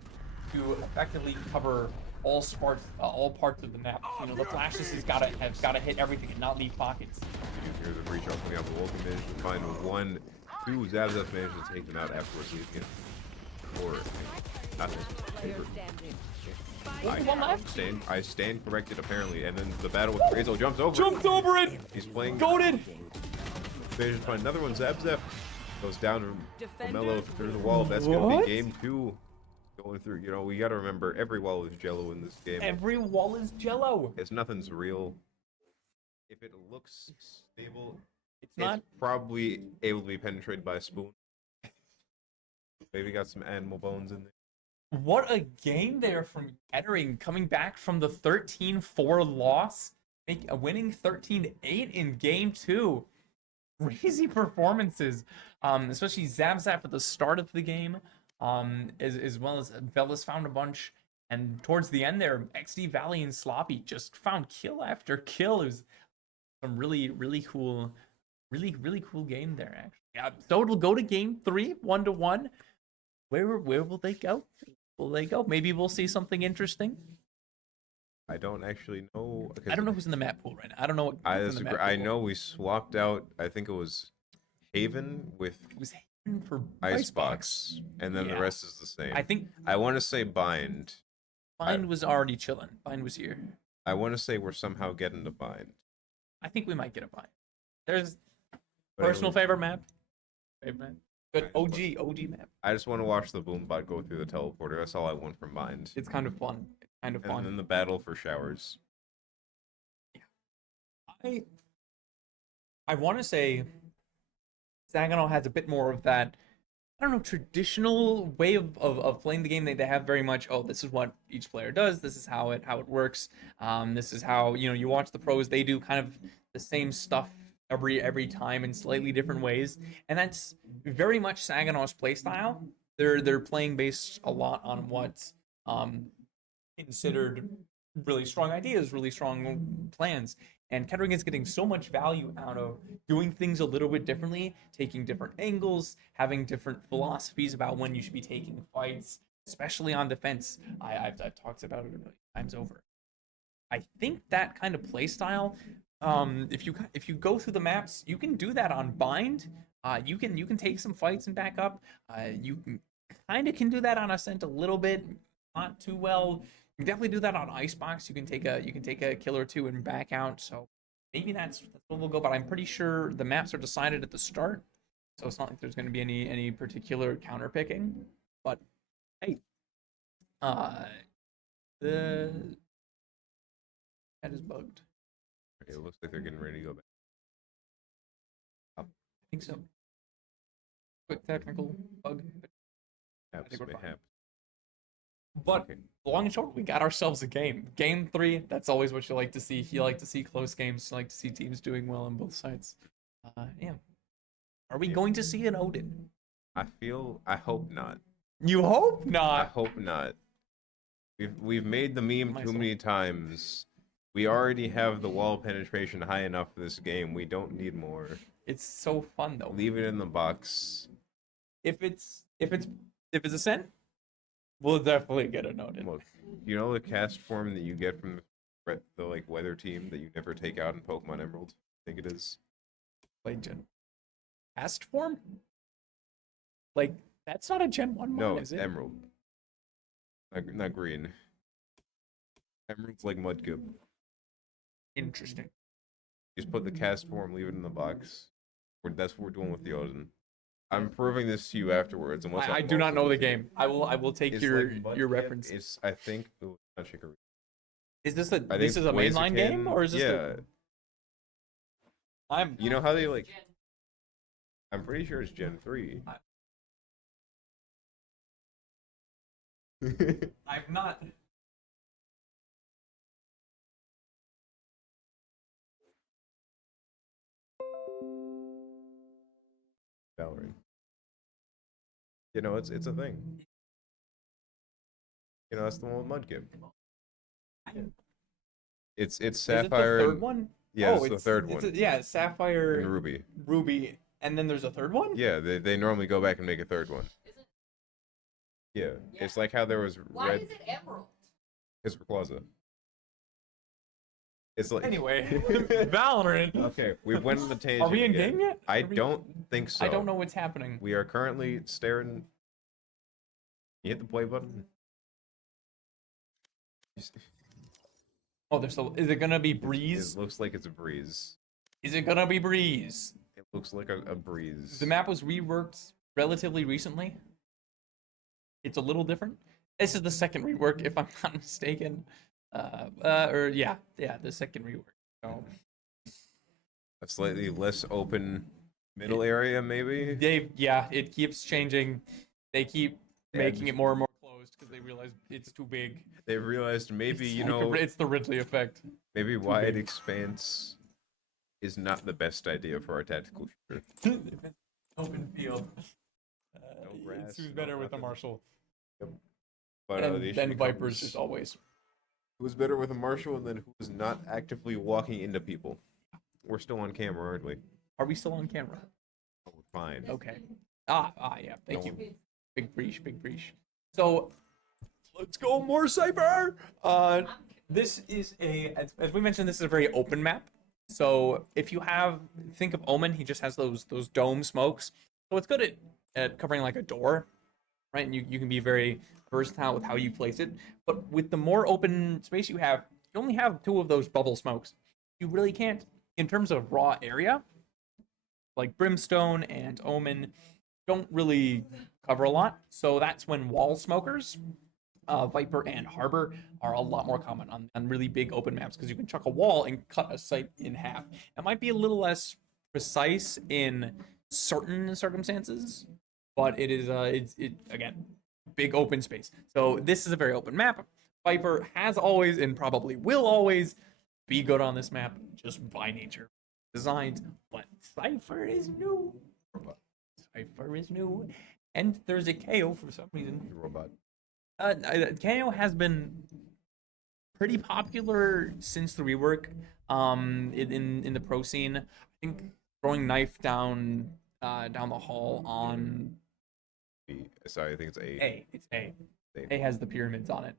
to effectively cover all parts of the map. You know, the flashes have got to hit everything and not leave pockets. Here's a breach coming out. The Vulcan managed to find one. Two Zabzef managed to take them out afterwards. Or not Player paper. standing. Only one left. I stand corrected apparently, and then the battle with Razel jumps over. Jumped over it. He's playing. Goated. Managed to find another one. Zabzef goes down to Defenders Mello through the wall. That's gonna What? be game 2. Going through. You know, we gotta remember every wall is jello in this game. Every wall is jello. It's nothing's real. If it looks stable, It's not. it's probably able to be penetrated by a spoon. Maybe got some animal bones in there. What a game there from Kettering, coming back from the 13-4 loss, winning 13-8 in game 2. Crazy performances, especially Zabzap at the start of the game, as well as Velas found a bunch, and towards the end there, XD Valley and Sloppy just found kill after kill. It was some really cool, really cool game there. Actually, yeah. So it'll go to game 3, 1-1. Where will they go? Will they go? Maybe we'll see something interesting. I don't actually know. I don't know who's in the map pool right now. I don't know what. I who's in the disagree. map I pool. know we swapped out. I think it was Haven with It was Haven for Icebox, and then Yeah. the rest is the same. I think I want to say Bind. Bind was already chilling. Bind was here. I want to say we're somehow getting to Bind. I think we might get a Bind. There's But personal anyway, favorite map. Favorite map. Good Alright, OG map. I just want to watch the Boombot go through the teleporter. That's all I want from Bind. It's kind of fun. It's kind of And fun. then the battle for showers. I want to say Saginaw has a bit more of that, I don't know, traditional way of playing the game. They have very much, oh, this is what each player does. This is how it works. This is how, you watch the pros. They do kind of the same stuff every time in slightly different ways, and that's very much Saginaw's play style. They're playing based a lot on what's considered really strong ideas, really strong plans. And Kettering is getting so much value out of doing things a little bit differently, taking different angles, having different philosophies about when you should be taking fights, especially on defense. I've talked about it a million times over. I think that kind of play style, if you go through the maps, you can do that on Bind. You can take some fights and back up. You kind of can do that on Ascent a little bit, not too well. You can definitely do that on Icebox. You can take a kill or two and back out. So maybe that's where we'll go. But I'm pretty sure the maps are decided at the start, so it's not like there's going to be any particular counter picking. But hey, the that is bugged. It looks like they're getting ready to go back. I think so. Quick technical bug. I think we're May fine. happen. But Okay. long and short, we got ourselves a game. Game 3, that's always what you like to see. You like to see close games. You like to see teams doing well on both sides. Yeah. Are we going to see an Odin? I hope not. You hope I not. hope not. We've made the meme too Myself. many times. We already have the wall penetration high enough for this game. We don't need more. It's so fun though. Leave it in the box. If it's Ascent, we'll definitely get an Odin. Look, you know the cast form that you get from the like weather team that you never take out in Pokemon Emerald? I think it is. Like Gen Cast form? Like that's not a Gen 1 No, mod, it's is it? Emerald. Not green. Emerald's like Mudkip. Interesting. Just put the cast form, leave it in the box. That's what we're doing with the Odin. I'm proving this to you afterwards. Unless I I'm do not also know the losing. game. I will take It's your like your Mudkip. reference. It's I think not Chicory. Is this a I this think is a mainline game Blaziken- or is this yeah? I'm You know how they like? I'm pretty sure it's Gen 3. I've not Valorant. You know, it's a thing. You know, that's the one with Mudkip. It's Is it the Sapphire. third and- one? Yeah, Oh, it's the third one. Yeah, Sapphire, And Ruby. Ruby, and then there's a third one? Yeah, they normally go back and make a third one. Yeah, it's like how there was Why red. is it emerald? Because Rayquaza. It's like Anyway, Valorant. Okay, we went on the tangent. Are we in again. game yet? I Are we- don't think so. I don't know what's happening. We are currently staring. You hit the play button. Oh, there's so is it gonna be Breeze? It looks like it's a breeze. Is it gonna be Breeze? It looks like a breeze. The map was reworked relatively recently. It's a little different. This is the second rework, if I'm not mistaken. The second rework. So A slightly less open middle area, maybe. it keeps changing. They keep making it more and more closed because they realize it's too big. They realized maybe It's you like know it's the Ridley effect. maybe wide expanse is not the best idea for our tactical shooter. Open field. No It grass, suits no better with the nothing. Marshall. But And the issue then Vipers becomes just always. who's better with a marshal and then who's not actively walking into people. We're still on camera, aren't we? Are we still on camera? Oh, we're fine. Okay. Yeah. Thank Don't- you. Big breach, big breach. So, let's go more Cypher. This is as we mentioned, this is a very open map. So if you think of Omen, he just has those dome smokes. So it's good at covering like a door, right? And you can be very versatile with how you place it. But with the more open space you only have 2 of those bubble smokes. You really can't, in terms of raw area, like Brimstone and Omen don't really cover a lot. So that's when wall smokers, Viper and Harbor, are a lot more common on really big open maps because you can chuck a wall and cut a site in half. It might be a little less precise in certain circumstances, but it is again big open space. So this is a very open map. Viper has always and probably will always be good on this map just by nature. Designed, but Cypher is new. Cypher is new, and there's a KO for some reason. Robot. KO has been pretty popular since the rework. In the pro scene, I think throwing knife down the hall on Sorry, I think it's A. A. It's A. A. A has the pyramids on it.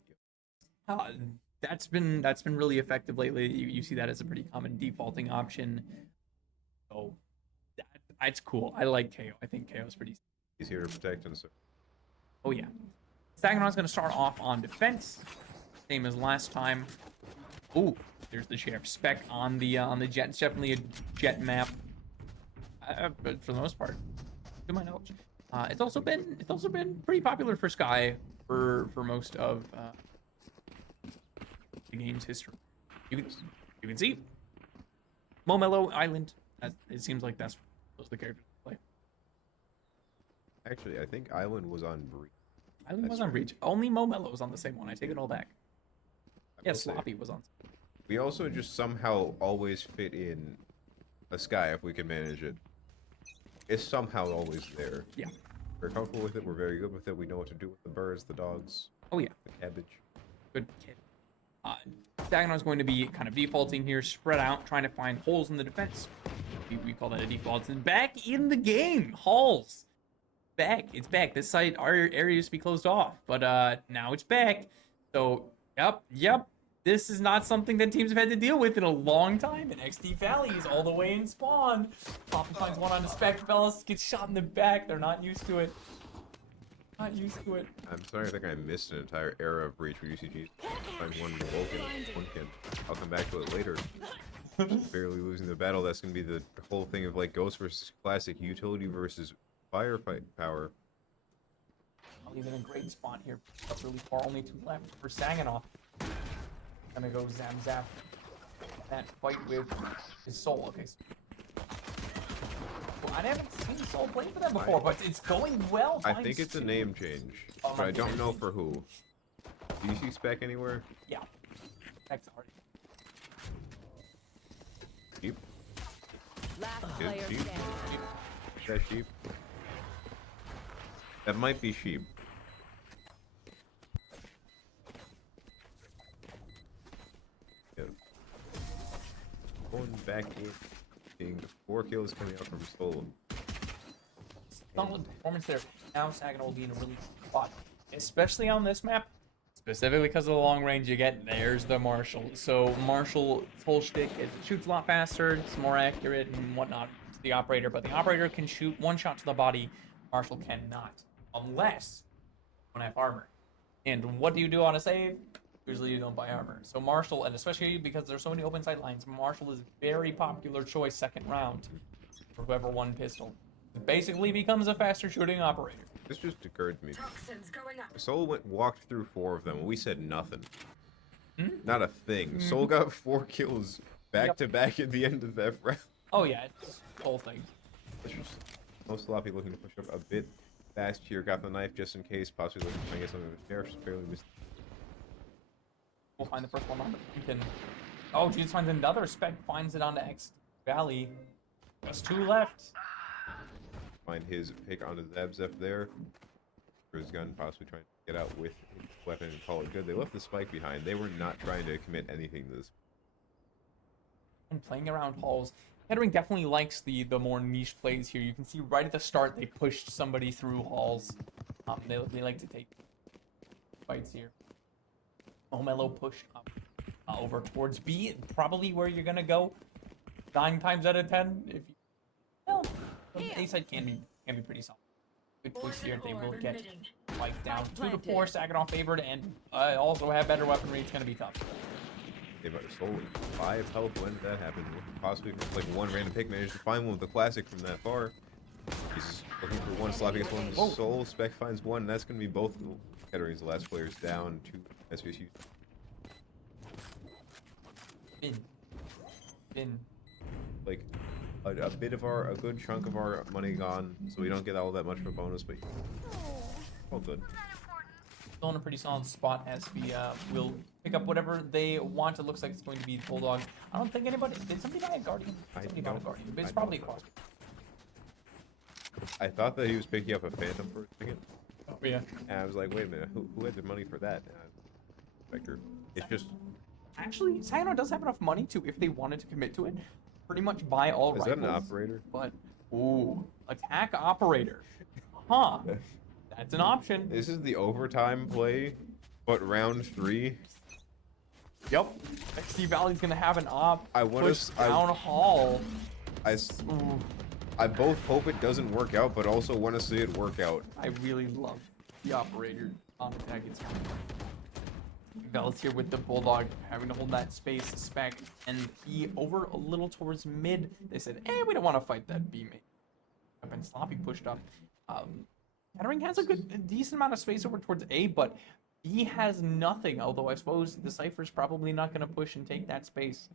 That's been really effective lately. You see that as a pretty common defaulting option. So that's cool. I like KO. I think KO is pretty. He's here to protect and serve. Oh yeah. Sagina's going to start off on defense, same as last time. Ooh, there's the sheriff spec on the jet. It's definitely a jet map, but for the most part, to my knowledge, it's also been pretty popular for Sky for most of the game's history. You can see Momelo Island. It seems like that's the character to play. Actually, I think Island was on Breach. Island was That's on Breach. Only Momelo was on the same one. I take it all back. I Yeah, will say. Sloppy was on. We also just somehow always fit in a Sky if we can manage it. It's somehow always there. Yeah. We're comfortable with it. We're very good with it. We know what to do with the birds, the dogs, Oh yeah. the cabbage. Good kid. Sagina's going to be kind of defaulting here, spread out, trying to find holes in the defense. We call that a default. And back in the game, Halls. Back. It's back. This site, our area used to be closed off, but now it's back. So, yep. This is not something that teams have had to deal with in a long time. And XD Valley is all the way in spawn. Poppy finds one on the spec. Bellis gets shot in the back. They're not used to it. Not used to it. I'm sorry, I think I missed an entire era of Breach with UCG. Find one Vulcan, I'll come back to it later. Barely losing the battle. That's gonna be the whole thing of like Ghost versus Classic, utility versus firefight power. I'll leave it in a great spot here. Up really far. Only 2 left for Saginaw. Gonna go zap that fight with his soul. Okay. Well, I haven't seen Soul play for them before, but it's going well. I think it's a name change, Oh, but I don't know for who. Do you see spec anywhere? Yeah. That's already. Sheep? Last Is player sheep? standing. Is that sheep? That might be sheep. Yeah. Going back in, seeing 4 kills coming out from Soul. Solid performance there. Now Saginaw will be in a really good spot, especially on this map. Specifically because of the long range you get, there's the Marshall. So Marshall's whole shtick is it shoots a lot faster, it's more accurate and whatnot to the operator, but the operator can shoot 1 shot to the body, Marshall cannot, unless you don't have armor. And what do you do on a save? Usually you don't buy armor. So Marshall, and especially because there's so many open sight lines, Marshall is a very popular choice second round for whoever won pistol. It basically becomes a faster shooting operator. This just occurred to me. Soul walked through 4 of them, and we said nothing. Not a thing. Soul got 4 kills back to back at the end of that round. Oh yeah, it's the whole thing. No Sloppy looking to push up a bit fast here. Got the knife just in case, possibly looking to try and get something with the sheriff. Barely missed. We'll find the first one on you can. Oh, Jesus finds another spec, finds it onto X Valley. Just 2 left. Find his pick onto Zabzef there. For his gun, possibly trying to get out with his weapon and call it good. They left the spike behind. They were not trying to commit anything to this. and playing around halls. Kettering definitely likes the more niche plays here. You can see right at the start they pushed somebody through halls. They like to take fights here. Omelo push up over towards B, probably where you're gonna go 9 times out of 10. If you, well, the A side can be pretty solid. Good push here. They will get wiped down. 2 to 4, Saginaw favored, and also have better weaponry. It's gonna be tough. They've sold 5 health when that happened. Possibly like one random pick managed to find one with the classic from that far. He's looking for one, Sloppy gets one soul, Spec finds one, and that's going to be both Kettering's last players down to SVSU. Been. Like, a bit of a good chunk of our money gone, so we don't get all that much of a bonus, but all good. Still in a pretty solid spot as we will pick up whatever they want. It looks like it's going to be the Bulldog. I don't think anybody... Did somebody buy a Guardian? Somebody bought a Guardian, but it's probably a cost. I thought that he was picking up a Phantom for a second. Oh, yeah. And I was like, wait a minute, who had the money for that? Vector. It's just... Actually, Saginaw does have enough money to, if they wanted to commit to it, pretty much buy all Is rifles. that an operator? But, ooh, attack operator. Huh. That's an option. This is the overtime play, but round 3. Yep. XD Valley's gonna have an op. I want push to. down hall. I Ooh, both hope it doesn't work out, but also want to see it work out. I really love the operator on attack. It's Valley's here with the Bulldog, having to hold that space. Spec and he over a little towards mid. They said, "Hey, we don't want to fight that B mate." I've been Sloppy pushed up. Kettering has a decent amount of space over towards A, but B has nothing. Although I suppose the Cypher's probably not going to push and take that space.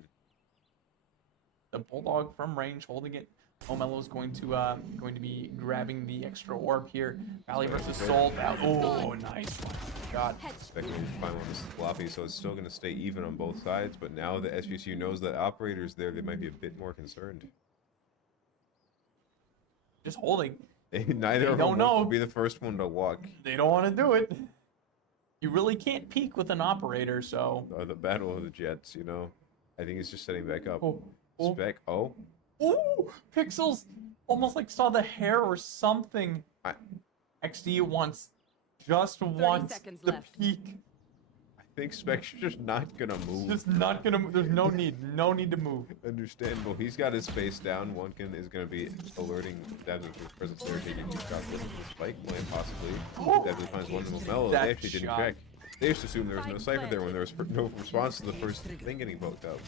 The Bulldog from range holding it. Omelo's going to be grabbing the extra orb here. Valley versus Soul. Oh, nice one. Shot. Expecting to find one with Sloppy, so it's still going to stay even on both sides. But now that SVSU knows that operator's there, they might be a bit more concerned. Just holding. Neither of them want to be the first one to walk. They don't want to do it. You really can't peek with an operator, so. The battle of the jets, you know. I think he's just setting back up. Oh. Spec. Oh. Ooh, Pixels almost like saw the hair or something. XD wants seconds the left. peek. I think Spec's just not gonna move. Just not gonna. There's no need to move. Understandable. He's got his face down. Onken is gonna be alerting Devlin to his presence there, taking 2 shots with the spike plan possibly. Oh. Devlin finds one to Mello. That They actually didn't shot. check. They just assumed there was no cipher there when there was no response to the first thing getting poked up.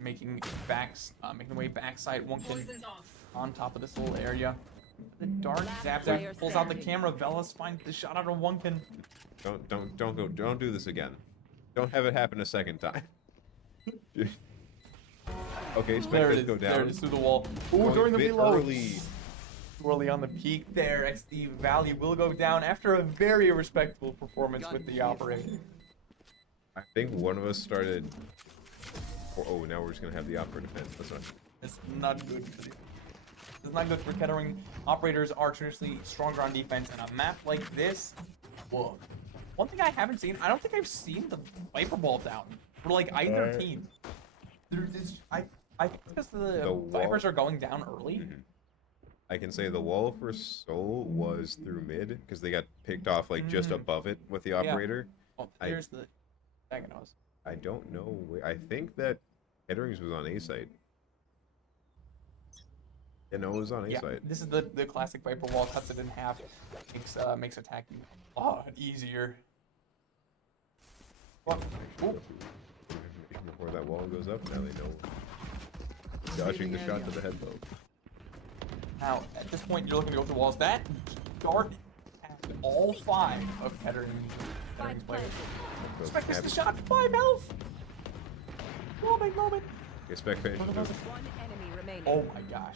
Making the way backside. Onken on top of this little area. The dark Zapzak pulls out the camera. Velas finds the shot out of Onken. Don't do this again. Don't have it happen a second time. Okay, Spec There does it is. go There down. it is through the wall. Ooh, Going during a the bit reload. early. Too early on the peak there. XD Valley will go down after a very respectable performance with the operator. I think one of us started. Oh, now we're just gonna have the opera defense. That's not. It's not good for the. It's not good for Kettering. Operators are traditionally stronger on defense, and a map like this. Whoa. One thing I haven't seen, I don't think I've seen the Viper Ball down for like either team. I think because the Vipers are going down early. Mm-hmm. I can say the wall for Soul was through mid because they got picked off like just above it with the operator. Oh, there's the Saginaws. I don't know. I think that Kettering's was on A site. Yeah, no, it was on A site. This is the classic Viper Wall, cuts it in half, makes attacking a lot easier. What? Before that wall goes up, now they know. Dodging the shot to the head though. Now, at this point, you're looking to go for the walls. That dart at all 5 of Kettering's players. Spec missed the shot, 5 health! Moment. Spec finishes it. One enemy remaining. Oh my gosh.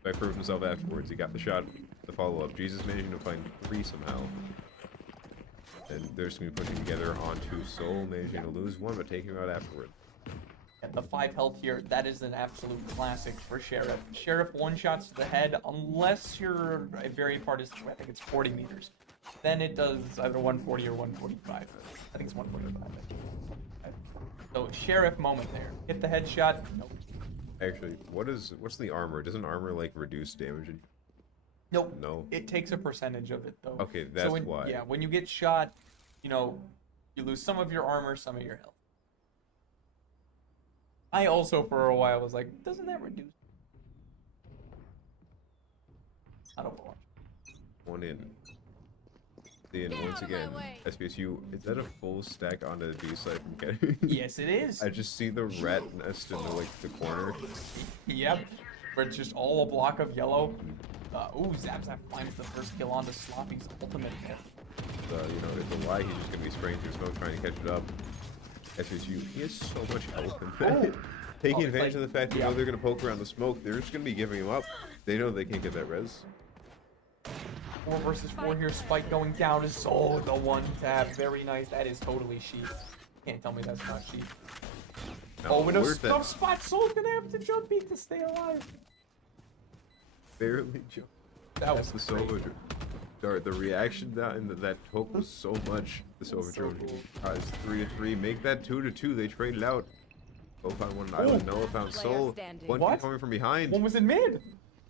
Spec proved himself afterwards. He got the shot, the follow-up. Jesus managing to find 3 somehow. And they're just going to be pushing together onto Soul, managing to lose 1, but taking him out afterward. And the 5 health here, that is an absolute classic for Sheriff. Sheriff 1-shots to the head, unless your very part is, I think it's 40 meters. then it does either 140 or 145. I think it's 145. So Sheriff moment there. Hit the headshot. Nope. Actually, what's the armor? Doesn't armor like reduce damage? Nope. No. It takes a percentage of it though. Okay, that's why. Yeah, when you get shot, you know, you lose some of your armor, some of your health. I also for a while was like, doesn't that reduce? Not Overwatch. One in. And once again, SVSU, is that a full stack onto the B side from Kettering? Yes, it is. I just see the rat nest in the corner. Yep. Where it's just all a block of yellow. Ooh, Zap finds the first kill onto Sloppy's ultimate hit. You know, it's a lie. He's just gonna be spraying through smoke trying to catch it up. SVSU, he has so much health in fact. Taking advantage of the fact that you know they're gonna poke around the smoke, they're just gonna be giving him up. They know they can't get that res. 4 versus 4 here. Spike going down is so the one tap. Very nice. That is totally sheep. Can't tell me that's not sheep. No, Oh, in a where's that? tough spot. Soul's gonna have to jump beat to stay alive. Barely jump. That was the Sova dart. The reaction that poke was so much. The Sova drone tries 3-3. Make that 2-2. They traded out. Both found one island. Noah found Soul. One What? coming from behind. One was in mid.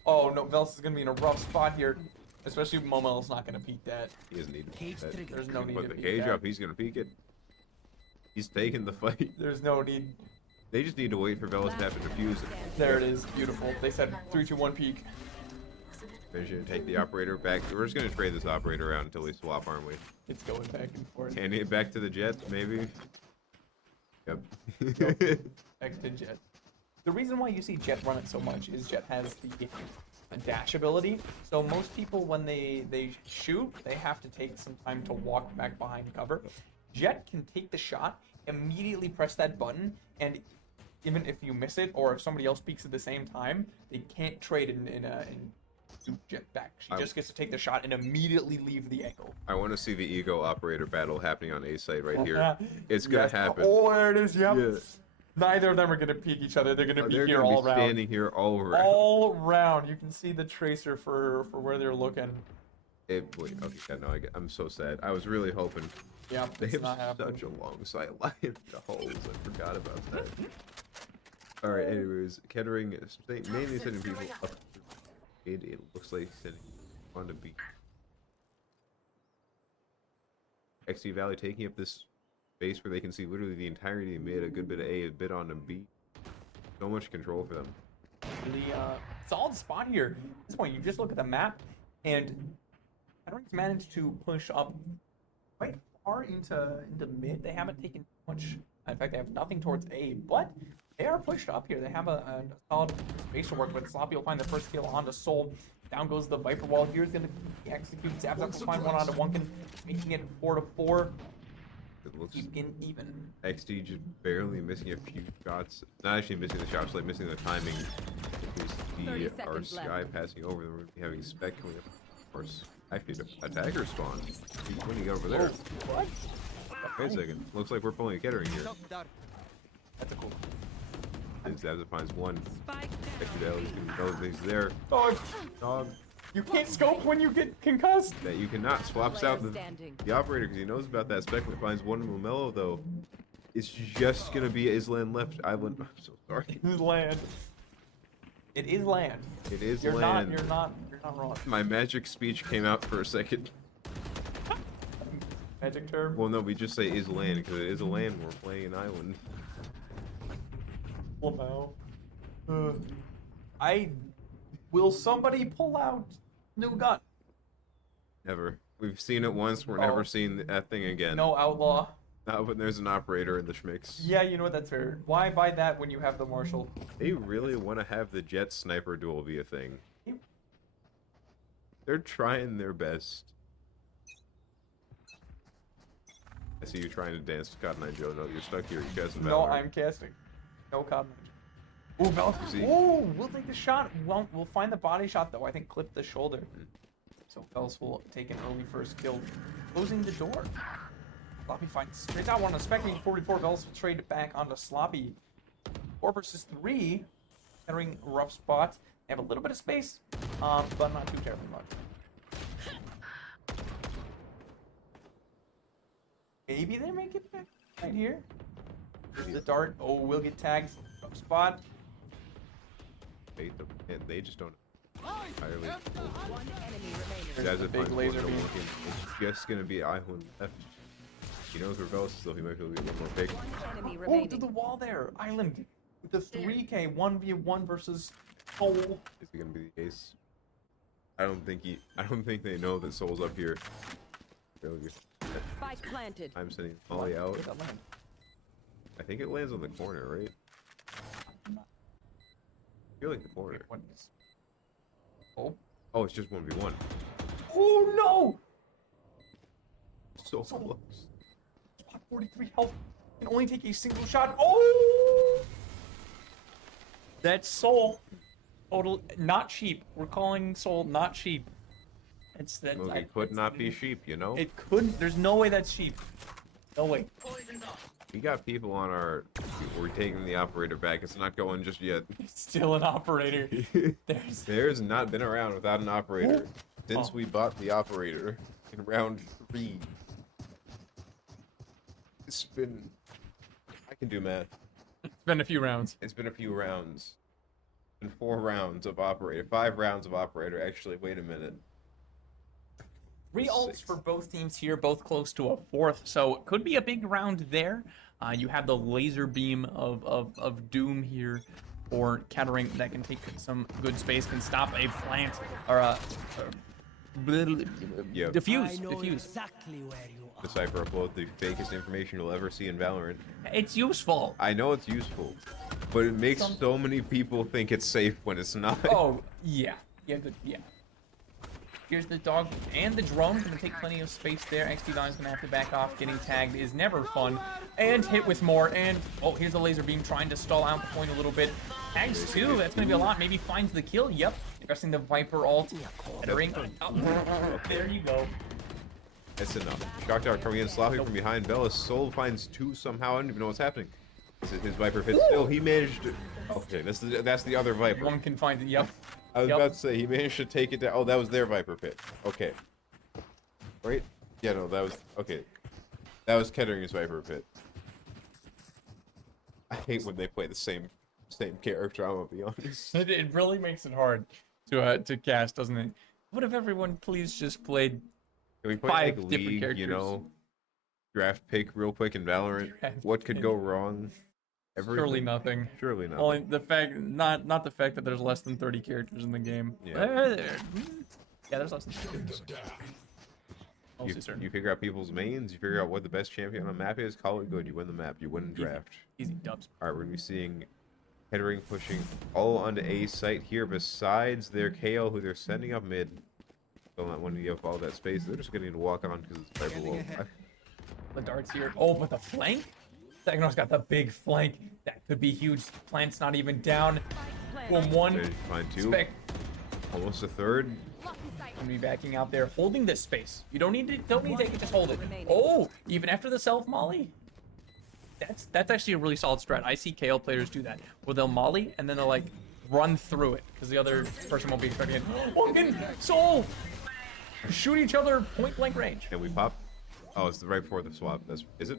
Oh no, Vels is gonna be in a rough spot here. Especially Momel's not gonna peek that. He doesn't need to peek that. There's no need Put to the peek cage that. up. He's gonna peek it. He's taking the fight. There's no need. They just need to wait for Velas to have to defuse it. There it is. Beautiful. They said 3, 2, 1 peek. Vision, take the operator back. We're just gonna trade this operator out until we swap, aren't we? It's going back and forth. Handing it back to the Jet, maybe. Yep. Back to Jet. The reason why you see Jet run it so much is Jet has the dash ability. So most people, when they shoot, they have to take some time to walk back behind cover. Jet can take the shot, immediately press that button, and even if you miss it or if somebody else peeks at the same time, they can't trade and shoot Jet back. She just gets to take the shot and immediately leave the angle. I want to see the ego operator battle happening on A site right here. It's gonna happen. Oh, there it is. Yep. Yeah. Neither of them are gonna peek each other. They're gonna be They're here gonna all be around. standing here all around. All around. You can see the tracer for where they're looking. Wait, okay, yeah, no, I'm so sad. I was really hoping. Yeah, They it's have not happening. such a long sight line. The holes. I forgot about that. All right. Anyways, Kettering is mainly sending people up. It looks like sending on to B. XT Valley taking up this space where they can see literally the entirety of mid, a good bit of A, a bit on to B. So much control for them. Really solid spot here. At this point, you just look at the map, and Kettering's managed to push up quite far into mid. They haven't taken much. In fact, they have nothing towards A, but they are pushed up here. They have a solid space to work with. Sloppy will find the first kill onto Soul. Down goes the Viper wall. Here's going to execute. Zabzak will find one onto Wunkin, making it 4-4. It looks Keeping even. XT just barely missing a few shots. Not actually missing the shots, like missing the timing. The our Sky passing over them. We're going to be having Spec coming up. Of course, actually, the attacker spawn. He's winning over there. What? Wait a second. Looks like we're pulling a Kettering here. That's a cool. And Zabza finds one. XT Valley knows he's there. Dog. Dog. You can't scope when you get concussed. That you cannot. Swaps out the operator because he knows about that spec. When it finds one Momelo though, it's just gonna be Island left island. I'm so sorry. It is land. It is land. It is You're land. You're not wrong. My magic speech came out for a second. Magic term. Well, no, we just say is land because it is a land. We're playing an island. Lamau. Will somebody pull out new gun? Never. We've seen it once. We're never seeing that thing again. No outlaw. Not when there's an operator in the schmicks. Yeah, you know what? That's fair. Why buy that when you have the Marshall? They really want to have the Jet sniper duel be a thing. They're trying their best. I see you trying to dance to Cotton Eye Joe. No, you're stuck here. You casting No, Valorant. I'm casting. No cotton. Ooh, Bell. See? Ooh, we'll take the shot. We'll find the body shot though. I think clip the shoulder. So Bells will take an early first kill, closing the door. Sloppy finds trades out one on Spectre 44. Bells will trade back onto Sloppy. 4 versus 3. Entering rough spot. They have a little bit of space, but not too terribly much. maybe they make it back right here. There's the dart. Oh, we'll get tagged. Up spot. And they just don't entirely. One enemy remaining. There's Guys the are big fine laser for beam. looking. It's just gonna be Ihun left. He knows where Velas is, so he might be able to get a little more big. One enemy Oh, remaining. to the wall there. Island with the 3K 1v1 versus Soul. Is he gonna be the ace? I don't think they know that Soul's up here. Really, Spike planted. I'm sending Molly out. Where'd that land? I think it lands on the corner, right? I feel like the corner. What is- Oh. Oh, it's just 1v1. Oh no! So Soul. close. Spot 43 health. Can only take a single shot. Oh! That's Soul. Total, not cheap. We're calling Soul not cheap. It's that. Well, it could not be sheep, you know? It couldn't. There's no way that's cheap. No way. We got people on our. We're taking the operator back. It's not going just yet. He's still an operator. There's. There's not been around without an operator since Oh. we bought the operator in round 3. It's been. I can do math. It's been a few rounds. It's been a few rounds. It's been 4 rounds of operator. 5 rounds of operator. Actually, wait a minute. 3 ults 6. for both teams here, both close to a 4th, so it could be a big round there. You have the laser beam of doom here for Kettering that can take some good space, can stop a plant or a Yeah. diffuse. exactly where you are. Decipher upload the fakest information you'll ever see in Valorant. It's useful. I know it's useful, but it makes so many people think it's safe when it's not. Oh yeah, good, yeah. Here's the dog and the drone. Gonna take plenty of space there. XP Dime's gonna have to back off. Getting tagged is never fun. And hit with more. And oh, here's the laser beam trying to stall out the point a little bit. Tags too. That's gonna be a lot. Maybe finds the kill. Yep. Pressing the Viper ult. Kettering. Oh, there you go. That's enough. Shock Dart coming in, sloppy from behind. Velas Soul finds 2 somehow. I don't even know what's happening. His Viper hit still. He managed to. Okay, that's the other Viper. One can find it. Yep. I was Yep. about to say he managed to take it down. Oh, that was their Viper pit. Okay. Right? Yeah, no, that was okay. That was Kettering's Viper pit. I hate when they play the same character. I'm gonna be honest. It really makes it hard to cast, doesn't it? What if everyone please just played Can we play 5 like different League? characters? You know, draft pick real quick in Valorant. Draft What could pick. go wrong? Surely Everything. nothing. Surely not. Only the fact, not the fact that there's less than 30 characters in the game. Yeah. Yeah, there's less than 30 characters. Mostly certain. You figure out people's mains. You figure out what the best champion on a map is. Call it good. You win the map. You win the draft. Easy dubs. All right, we're gonna be seeing Kettering pushing all onto A site here. Besides their KO, who they're sending up mid. They'll not want to give up all that space. They're just gonna need to walk on because it's right below. The darts here. Oh, but the flank? Sagnor's got the big flank. That could be huge. Plant's not even down. Boom, one. Find 2. Spec. Almost a third. Gonna be backing out there, holding this space. You don't need to take it, just hold it. Oh, even after the self molly. That's actually a really solid strat. I see KO players do that, where they'll molly and then they'll like run through it because the other person won't be expecting it. Oh, again, Soul! Shoot each other point blank range. Can we pop? Oh, it's right before the swap. Is it?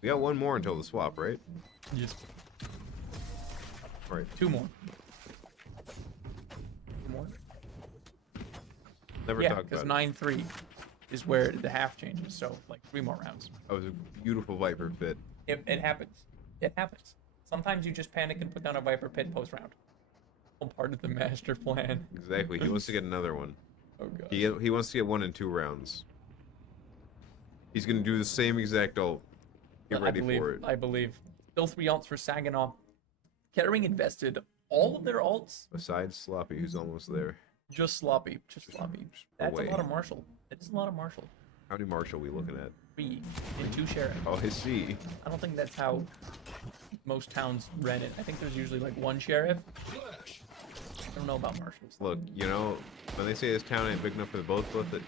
We got 1 more until the swap, right? Yes. All right. 2 more. 2 more. Never Yeah, talked because about it. 9-3 is where the half changes. So like 3 more rounds. That was a beautiful Viper pit. It happens. It happens. Sometimes you just panic and put down a Viper pit post round. All part of the master plan. Exactly. He wants to get another one. Oh god. He wants to get 1 in 2 rounds. He's gonna do the same exact ult. Get ready for it. I believe. Still 3 ults for Saginaw. Kettering invested all of their ults. Besides Sloppy, who's almost there. Just sloppy. Just sloppy. That's away. a lot of Marshall. That is a lot of Marshall. How many Marshall are we looking at? 3 and 2 Sheriff. Oh, I see. I don't think that's how most towns ran it. I think there's usually like 1 Sheriff. I don't know about Marshalls. Look, you know, when they say this town ain't big enough for the both of us,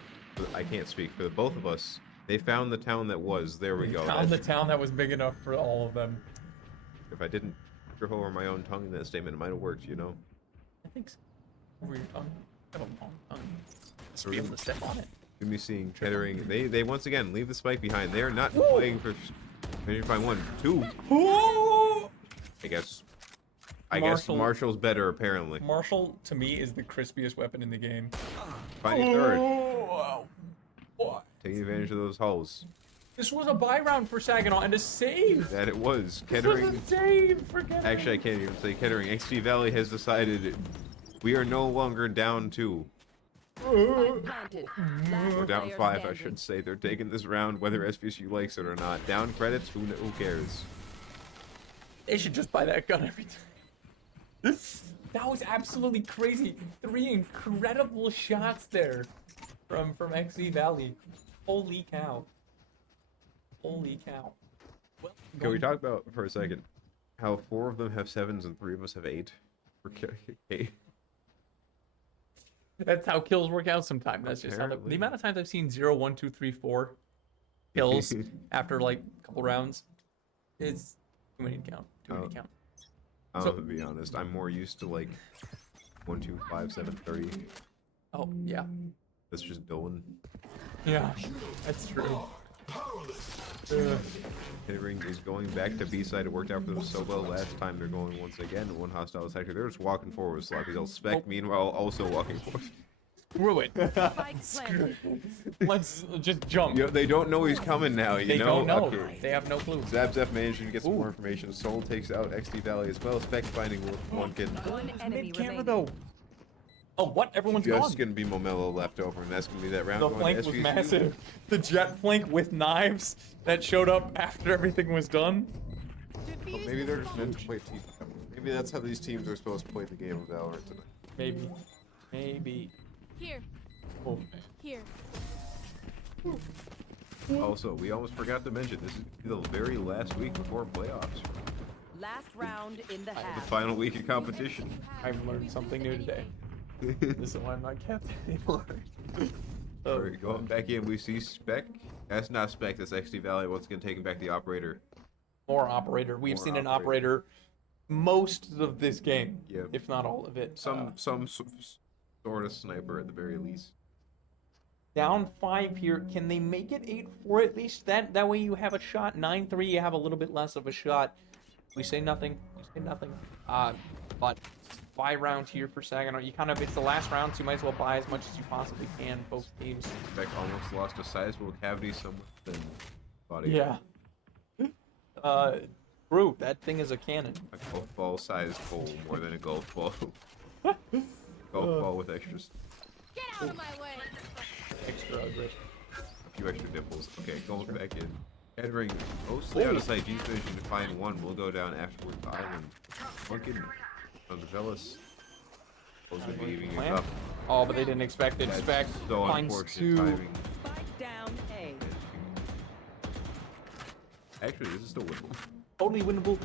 I can't speak for the both of us. They found the town that was. There we go. Found the That's- town that was big enough for all of them. If I didn't trip over my own tongue in that statement, it might have worked, you know? I think so. Over your tongue. I have a long tongue. Just be able to step on it. Gonna be seeing Kettering. They once again leave the spike behind. They are not playing for. Maybe find 1, 2. Ooh! I guess Marshall's better apparently. Marshall to me is the crispiest weapon in the game. Finding third. Oh, wow. Taking advantage of those hulls. This was a buy round for Saginaw and a save. That it was. This was Kettering. a save for Kettering. Actually, I can't even say Kettering. XP Valley has decided we are no longer down 2. Spike planted. Last Or down player 5, I standing. should say. They're taking this round whether SVSU likes it or not. Down credits, who cares? They should just buy that gun every time. That was absolutely crazy. 3 incredible shots there from XE Valley. Holy cow. Holy cow. Well, Can we talk about for a second how 4 of them have 7s and 3 of us have 8? For K. That's how kills work out sometimes. That's just how the amount of times I've seen 0, 1, 2, 3, 4 kills after like a couple rounds is too many to count. Too many to count. To be honest, I'm more used to like 1, 2, 5, 7, 30. Oh yeah. That's just Dylan. Yeah, that's true. Kettering is going back to B side. It worked out for them so well last time. They're going once again. 1 hostile sector. They're just walking forward with Sloppy. They'll spec. Meanwhile, also walking forward. Screw it. Spike planted. Let's just jump. They don't know he's coming now. You They know. don't know. Okay. They have no clue. Zabzef managing to get some more information. Soul takes out XT Valley as well. Spec finding one kid. One enemy Mid-camera remaining. though. Oh, what? Everyone's Just gone. gonna be Momelo left over, and that's gonna be that round. The going flank to was SVSU. massive. The jet flank with knives that showed up after everything was done. Well, maybe they're just meant to play team. Maybe that's how these teams are supposed to play the game of Valorant tonight. Maybe. Maybe. Here. Oh, Here. Also, we almost forgot to mention this is the very last week before playoffs. Last round in the The half. final week of competition. I've learned something new today. This is why I'm not captain anymore. Alright, going back in, we see Spec. That's not Spec, that's XT Valley once again taking back the operator. More operator. We've More seen an operator. operator most of this game, Yep. if not all of it. Some sort of sniper at the very least. Down 5 here. Can they make it 8-4 at least? That way you have a shot. 9-3, you have a little bit less of a shot. We say nothing. We say nothing. But buy round here for Saginaw. You kind of, it's the last round, so you might as well buy as much as you possibly can, both teams. Spec almost lost a sizable cavity somewhere in body. Yeah. Brew, that thing is a cannon. A golf ball sized hole more than a golf ball. Golf ball with extras. Get out of my way. Extra aggression. A few extra dimples. Okay, going back in. Kettering mostly out of sight. G's finishing to find 1. We'll go down afterwards to Island. Funkin' on the Velas. Those would be evening it up. Oh, but they didn't expect it. That's Spec so finds unfortunate 2. timing. Spike down A. Actually, this is still winnable. Totally winnable.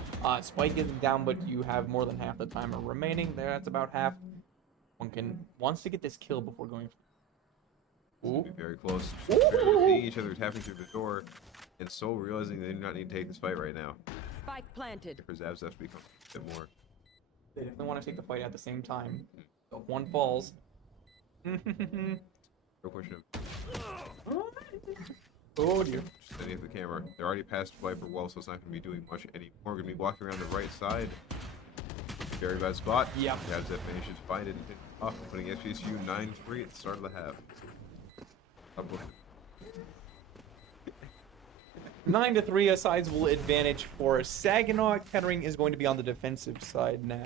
Spike isn't down, but you have more than half the timer remaining. There, that's about half. Wants to get this kill before going. Ooh. Be very close. Barely seeing each other tapping through the door, and so realizing they do not need to take this fight right now. Spike planted. For Zabs have to become a bit more. They definitely want to take the fight at the same time. So if one falls. No question. Oh dear. Just standing at the camera. They're already past Viper wall, so it's not going to be doing much anymore. Going to be walking around the right side. Very bad spot. Yep. Zabs have finishes, find it, and finish off, putting SVSU 9-3 at the start of the half. Up with 9-3, a sizable advantage for Saginaw. Kettering is going to be on the defensive side now.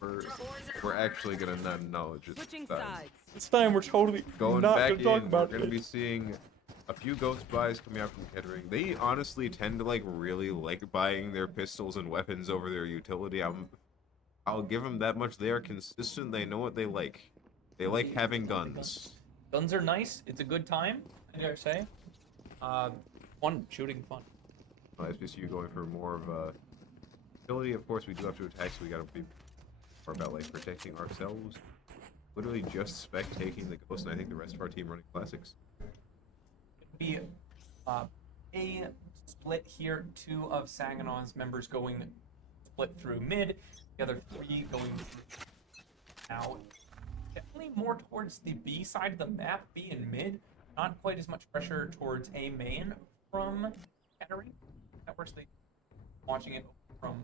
We're actually going to not acknowledge it. Switching this time. sides. This time we're totally Going not back going to talk in, about we're going to it. be seeing a few ghost buys coming out from Kettering. They honestly tend to like really like buying their pistols and weapons over their utility. I'll give them that much. They are consistent. They know what they like. They like having guns. Guns are nice. It's a good time, I dare say. Fun. Shooting fun. SVSU going for more of a utility. Of course, we do have to attack, so we got to be more about like protecting ourselves. Literally just Spec taking the ghost, and I think the rest of our team running classics. Be a split here. 2 of Saginaw's members going split through mid. The other 3 going out. Definitely more towards the B side of the map, B and mid. not quite as much pressure towards A main from Kettering. At worst, they watching it from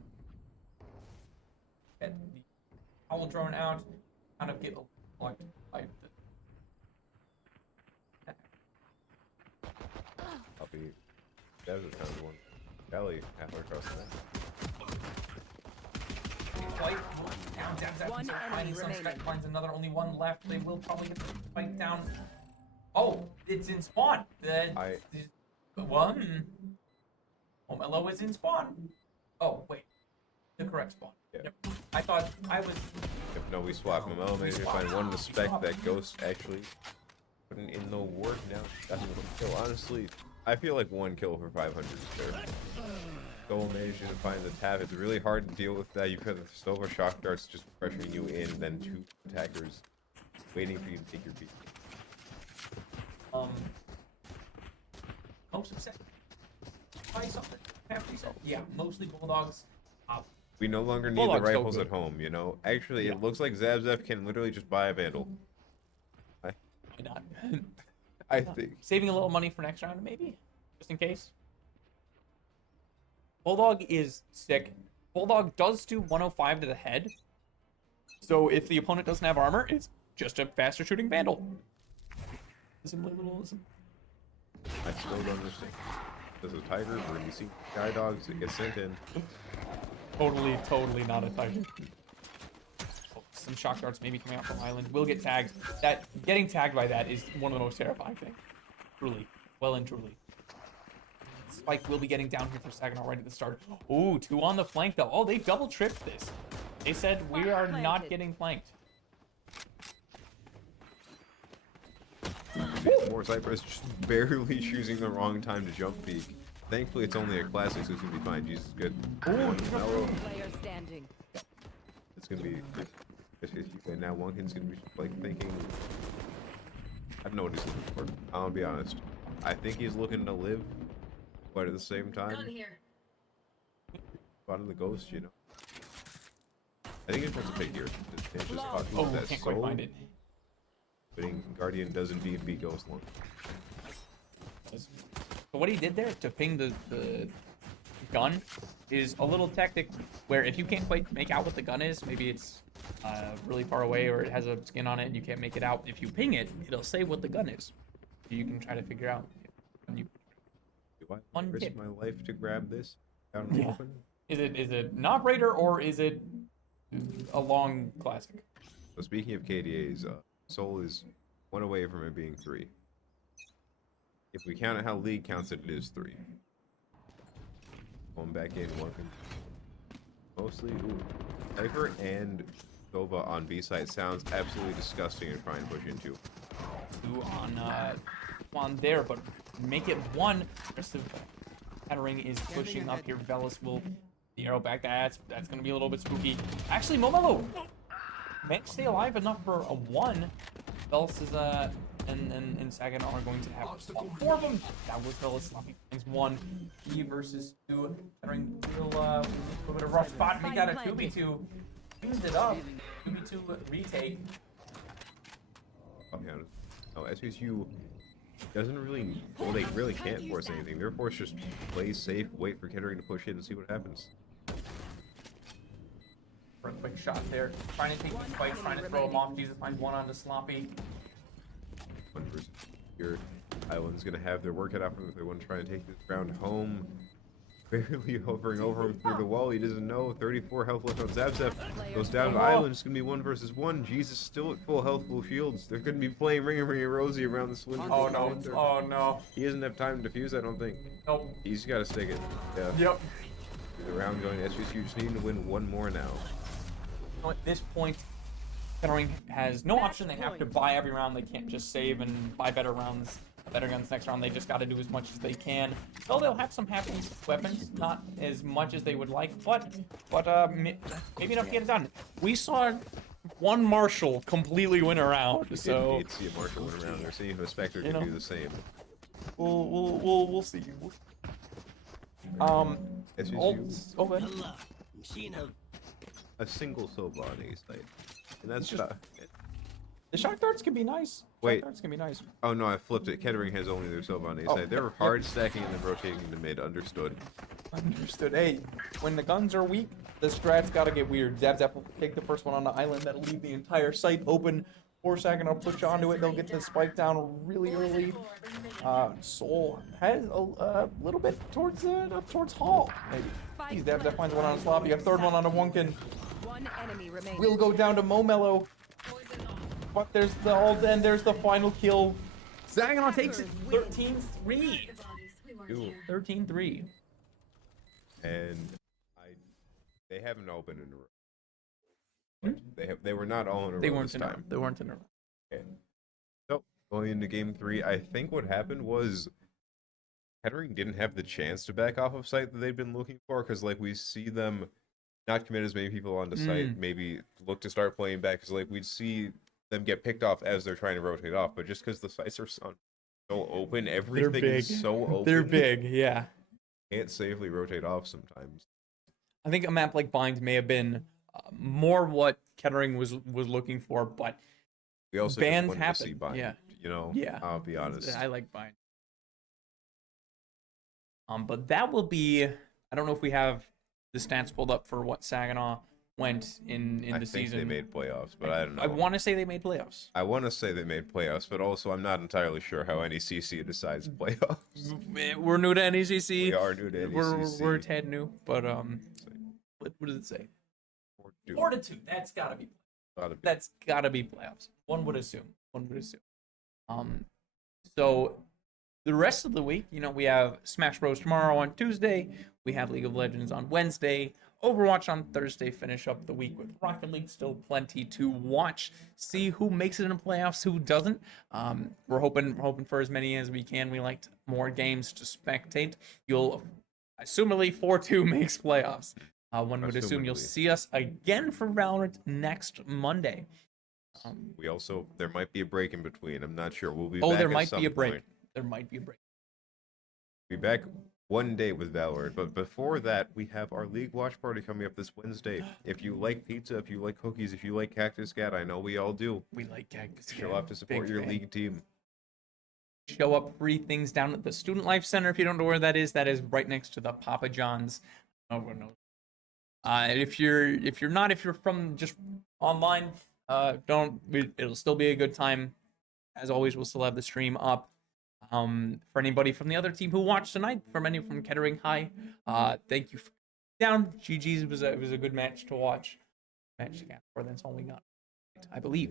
get the owl drone out, kind of get collected by the Copy. That was kind of one. Kelly halfway across the net. Fight down, down, One enemy remaining. finds another, only one left. They will probably get the fight down. Oh, it's in spawn. One. Omelo is in spawn. Oh, wait. The correct spawn. Yeah. Yep. I thought I was. If no, we swap him out. Maybe find one to spec that Ghost actually putting in the work now. That's a little kill. Honestly, I feel like one kill for 500 is fair. Goal managed to find the tap. It's really hard to deal with that. You've got the Sova shock darts just pressuring you in, then two attackers waiting for you to take your beat. Most success. Try something. Have yourself. Yeah, mostly bulldogs. We no longer need Bulldog's the so rifles good. at home, you know? Actually, Yeah. it looks like Zabzev can literally just buy a Vandal. Why not? I think. Saving a little money for next round, maybe, just in case. Bulldog is sick. Bulldog does do 105 to the head. So if the opponent doesn't have armor, it's just a faster shooting Vandal. Simply little. I still don't understand. This is Tiger, where you see Sky Dogs that get sent in. Totally not a tiger. Oh, some shock darts maybe coming out from Island. Will get tagged. That getting tagged by that is one of the most terrifying things. Truly. Well and truly. Spike will be getting down here for Saginaw right at the start. Ooh, two on the flank though. Oh, they double tripped this. They said we are not getting flanked. More Cypress just barely choosing the wrong time to jump peek. Thankfully, it's only a classic, so it's gonna be fine. Jesus, good. One mellow. Player standing. It's gonna be. And now one kid's gonna be like thinking. I don't know what he's looking for. I'm gonna be honest. I think he's looking to live, but at the same time, spotting the ghost, you know. I think it's wants to pick here. It's just talking Oh, about that can't quite soul. find it. But Guardian does indeed beat Ghost Lung. So what he did there to ping the gun is a little tactic where if you can't quite make out what the gun is, maybe it's really far away or it has a skin on it and you can't make it out. If you ping it, it'll say what the gun is. You can try to figure out. When you, Do I One risk hit. my life to grab this out in the Yeah. open? is it an operator or is it a long classic? So speaking of KDAs, Soul is one away from it being 3. If we count it how League counts it, it is 3. Going back in, working. Mostly, ooh. Cypher and Sova on B side sounds absolutely disgusting to try and push into. Two on there, but make it one. The rest of Kettering is pushing up here. Velas will the arrow back. That's gonna be a little bit spooky. Actually, Momelo managed to stay alive enough for a 1. Velas is and Saginaw are going to have 4 of them. That was Velas. Sloppy finds 1. He versus 2. Kettering will a little bit of rough spot. They got a 2v2. Used it up. 2v2 retake. I'll be honest. No, SVSU doesn't really, well, they really can't force anything. They're forced to just play safe, wait for Kettering to push in and see what happens. For a quick shot there. Trying to take the fight, trying to throw him off. Jesus finds 1 onto Sloppy. 1 versus here. Island's gonna have their work cut out for them if they want to try and take this round home. Barely hovering over him through the wall. He doesn't know. 34 health left on Zabzev. Goes down to Island. It's gonna be 1 versus 1. Jesus still at full health, full shields. They're gonna be playing Ring Rosie around the swing. Oh no. Oh no. He doesn't have time to defuse, I don't think. Nope. He's gotta stick it. Yeah. Yep. The round going to SVSU just needing to win 1 more now. So at this point, Kettering has no option. They have to buy every round. They can't just save and buy better rounds, better guns next round. They just got to do as much as they can. Though they'll have some happy weapons, not as much as they would like, but maybe enough to get it done. We saw one Marshall completely win a round, so You'd see a Marshall win around. They're seeing if a Spectre You can know. do the same. we'll see. SVSU, Okay. Allah, machine. a single Silva on A site. And that's about it. The shock darts can be nice. Wait. Shock darts can be nice. Oh no, I flipped it. Kettering has only their sub on A Oh, side. They're yep. hard stacking and then rotating into mid. Understood. Understood. Hey, when the guns are weak, the strats gotta get weird. Zap Zap will take the first one on the island. That'll leave the entire site open. 4 second, I'll push onto it. They'll get the spike down really early. Soul has a little bit towards up towards Hall. Maybe. He's Zap Zap finds one on Sloppy. A third one on a Wunkin. One enemy remaining. We'll go down to Momello. But there's the all then there's the final kill. Saginaw takes it 13-3. Ooh. 13-3. And they haven't all been in a row. They were not all in a They row weren't this in a row. time. They weren't in a row. Okay. So going into game 3, I think what happened was Kettering didn't have the chance to back off of site that they've been looking for, because like we see them not commit as many people onto site, maybe look to start playing back, because like we'd see them get picked off as they're trying to rotate off, but just because the sites are so open, everything is so open. They're big, yeah. Can't safely rotate off sometimes. I think a map like Bind may have been more what Kettering was looking for, but We also bans just wanted to see happen. Bind, Yeah. you know? Yeah. I'll be honest. I like Bind. But that will be. I don't know if we have the stats pulled up for what Saginaw went in I the think season. they made playoffs, but I don't know. I want to say they made playoffs. I want to say they made playoffs, but also I'm not entirely sure how NECC decides playoffs. We're new to NECC. We are new to NECC. We're a tad new, but what does it say? 4 to 2. That's gotta be. That's gotta be playoffs. One would assume. So the rest of the week, we have Smash Bros tomorrow on Tuesday. We have League of Legends on Wednesday. Overwatch on Thursday. Finish up the week with Rocket League. Still plenty to watch. See who makes it in the playoffs, who doesn't. We're hoping for as many as we can. We liked more games to spectate. You'll assumably 4-2 makes playoffs. One would assume you'll see us again for Valorant next Monday. There might be a break in between. I'm not sure. We'll be back There at might some be a break. point. There might be a break. Be back one day with Valorant, but before that, we have our League watch party coming up this Wednesday. If you like pizza, if you like cookies, if you like Cactus Cat, I know we all do. We like Cactus Cat. Show up to support Big your fan. league team. Show up, free things down at the Student Life Center. If you don't know where that is right next to the Papa John's. Everyone knows. If you're from just online, it'll still be a good time. As always, we'll still have the stream up. For anybody from the other team who watched tonight, from Kettering High, thank you for down. GG's was a good match to watch. That's all we got, I believe.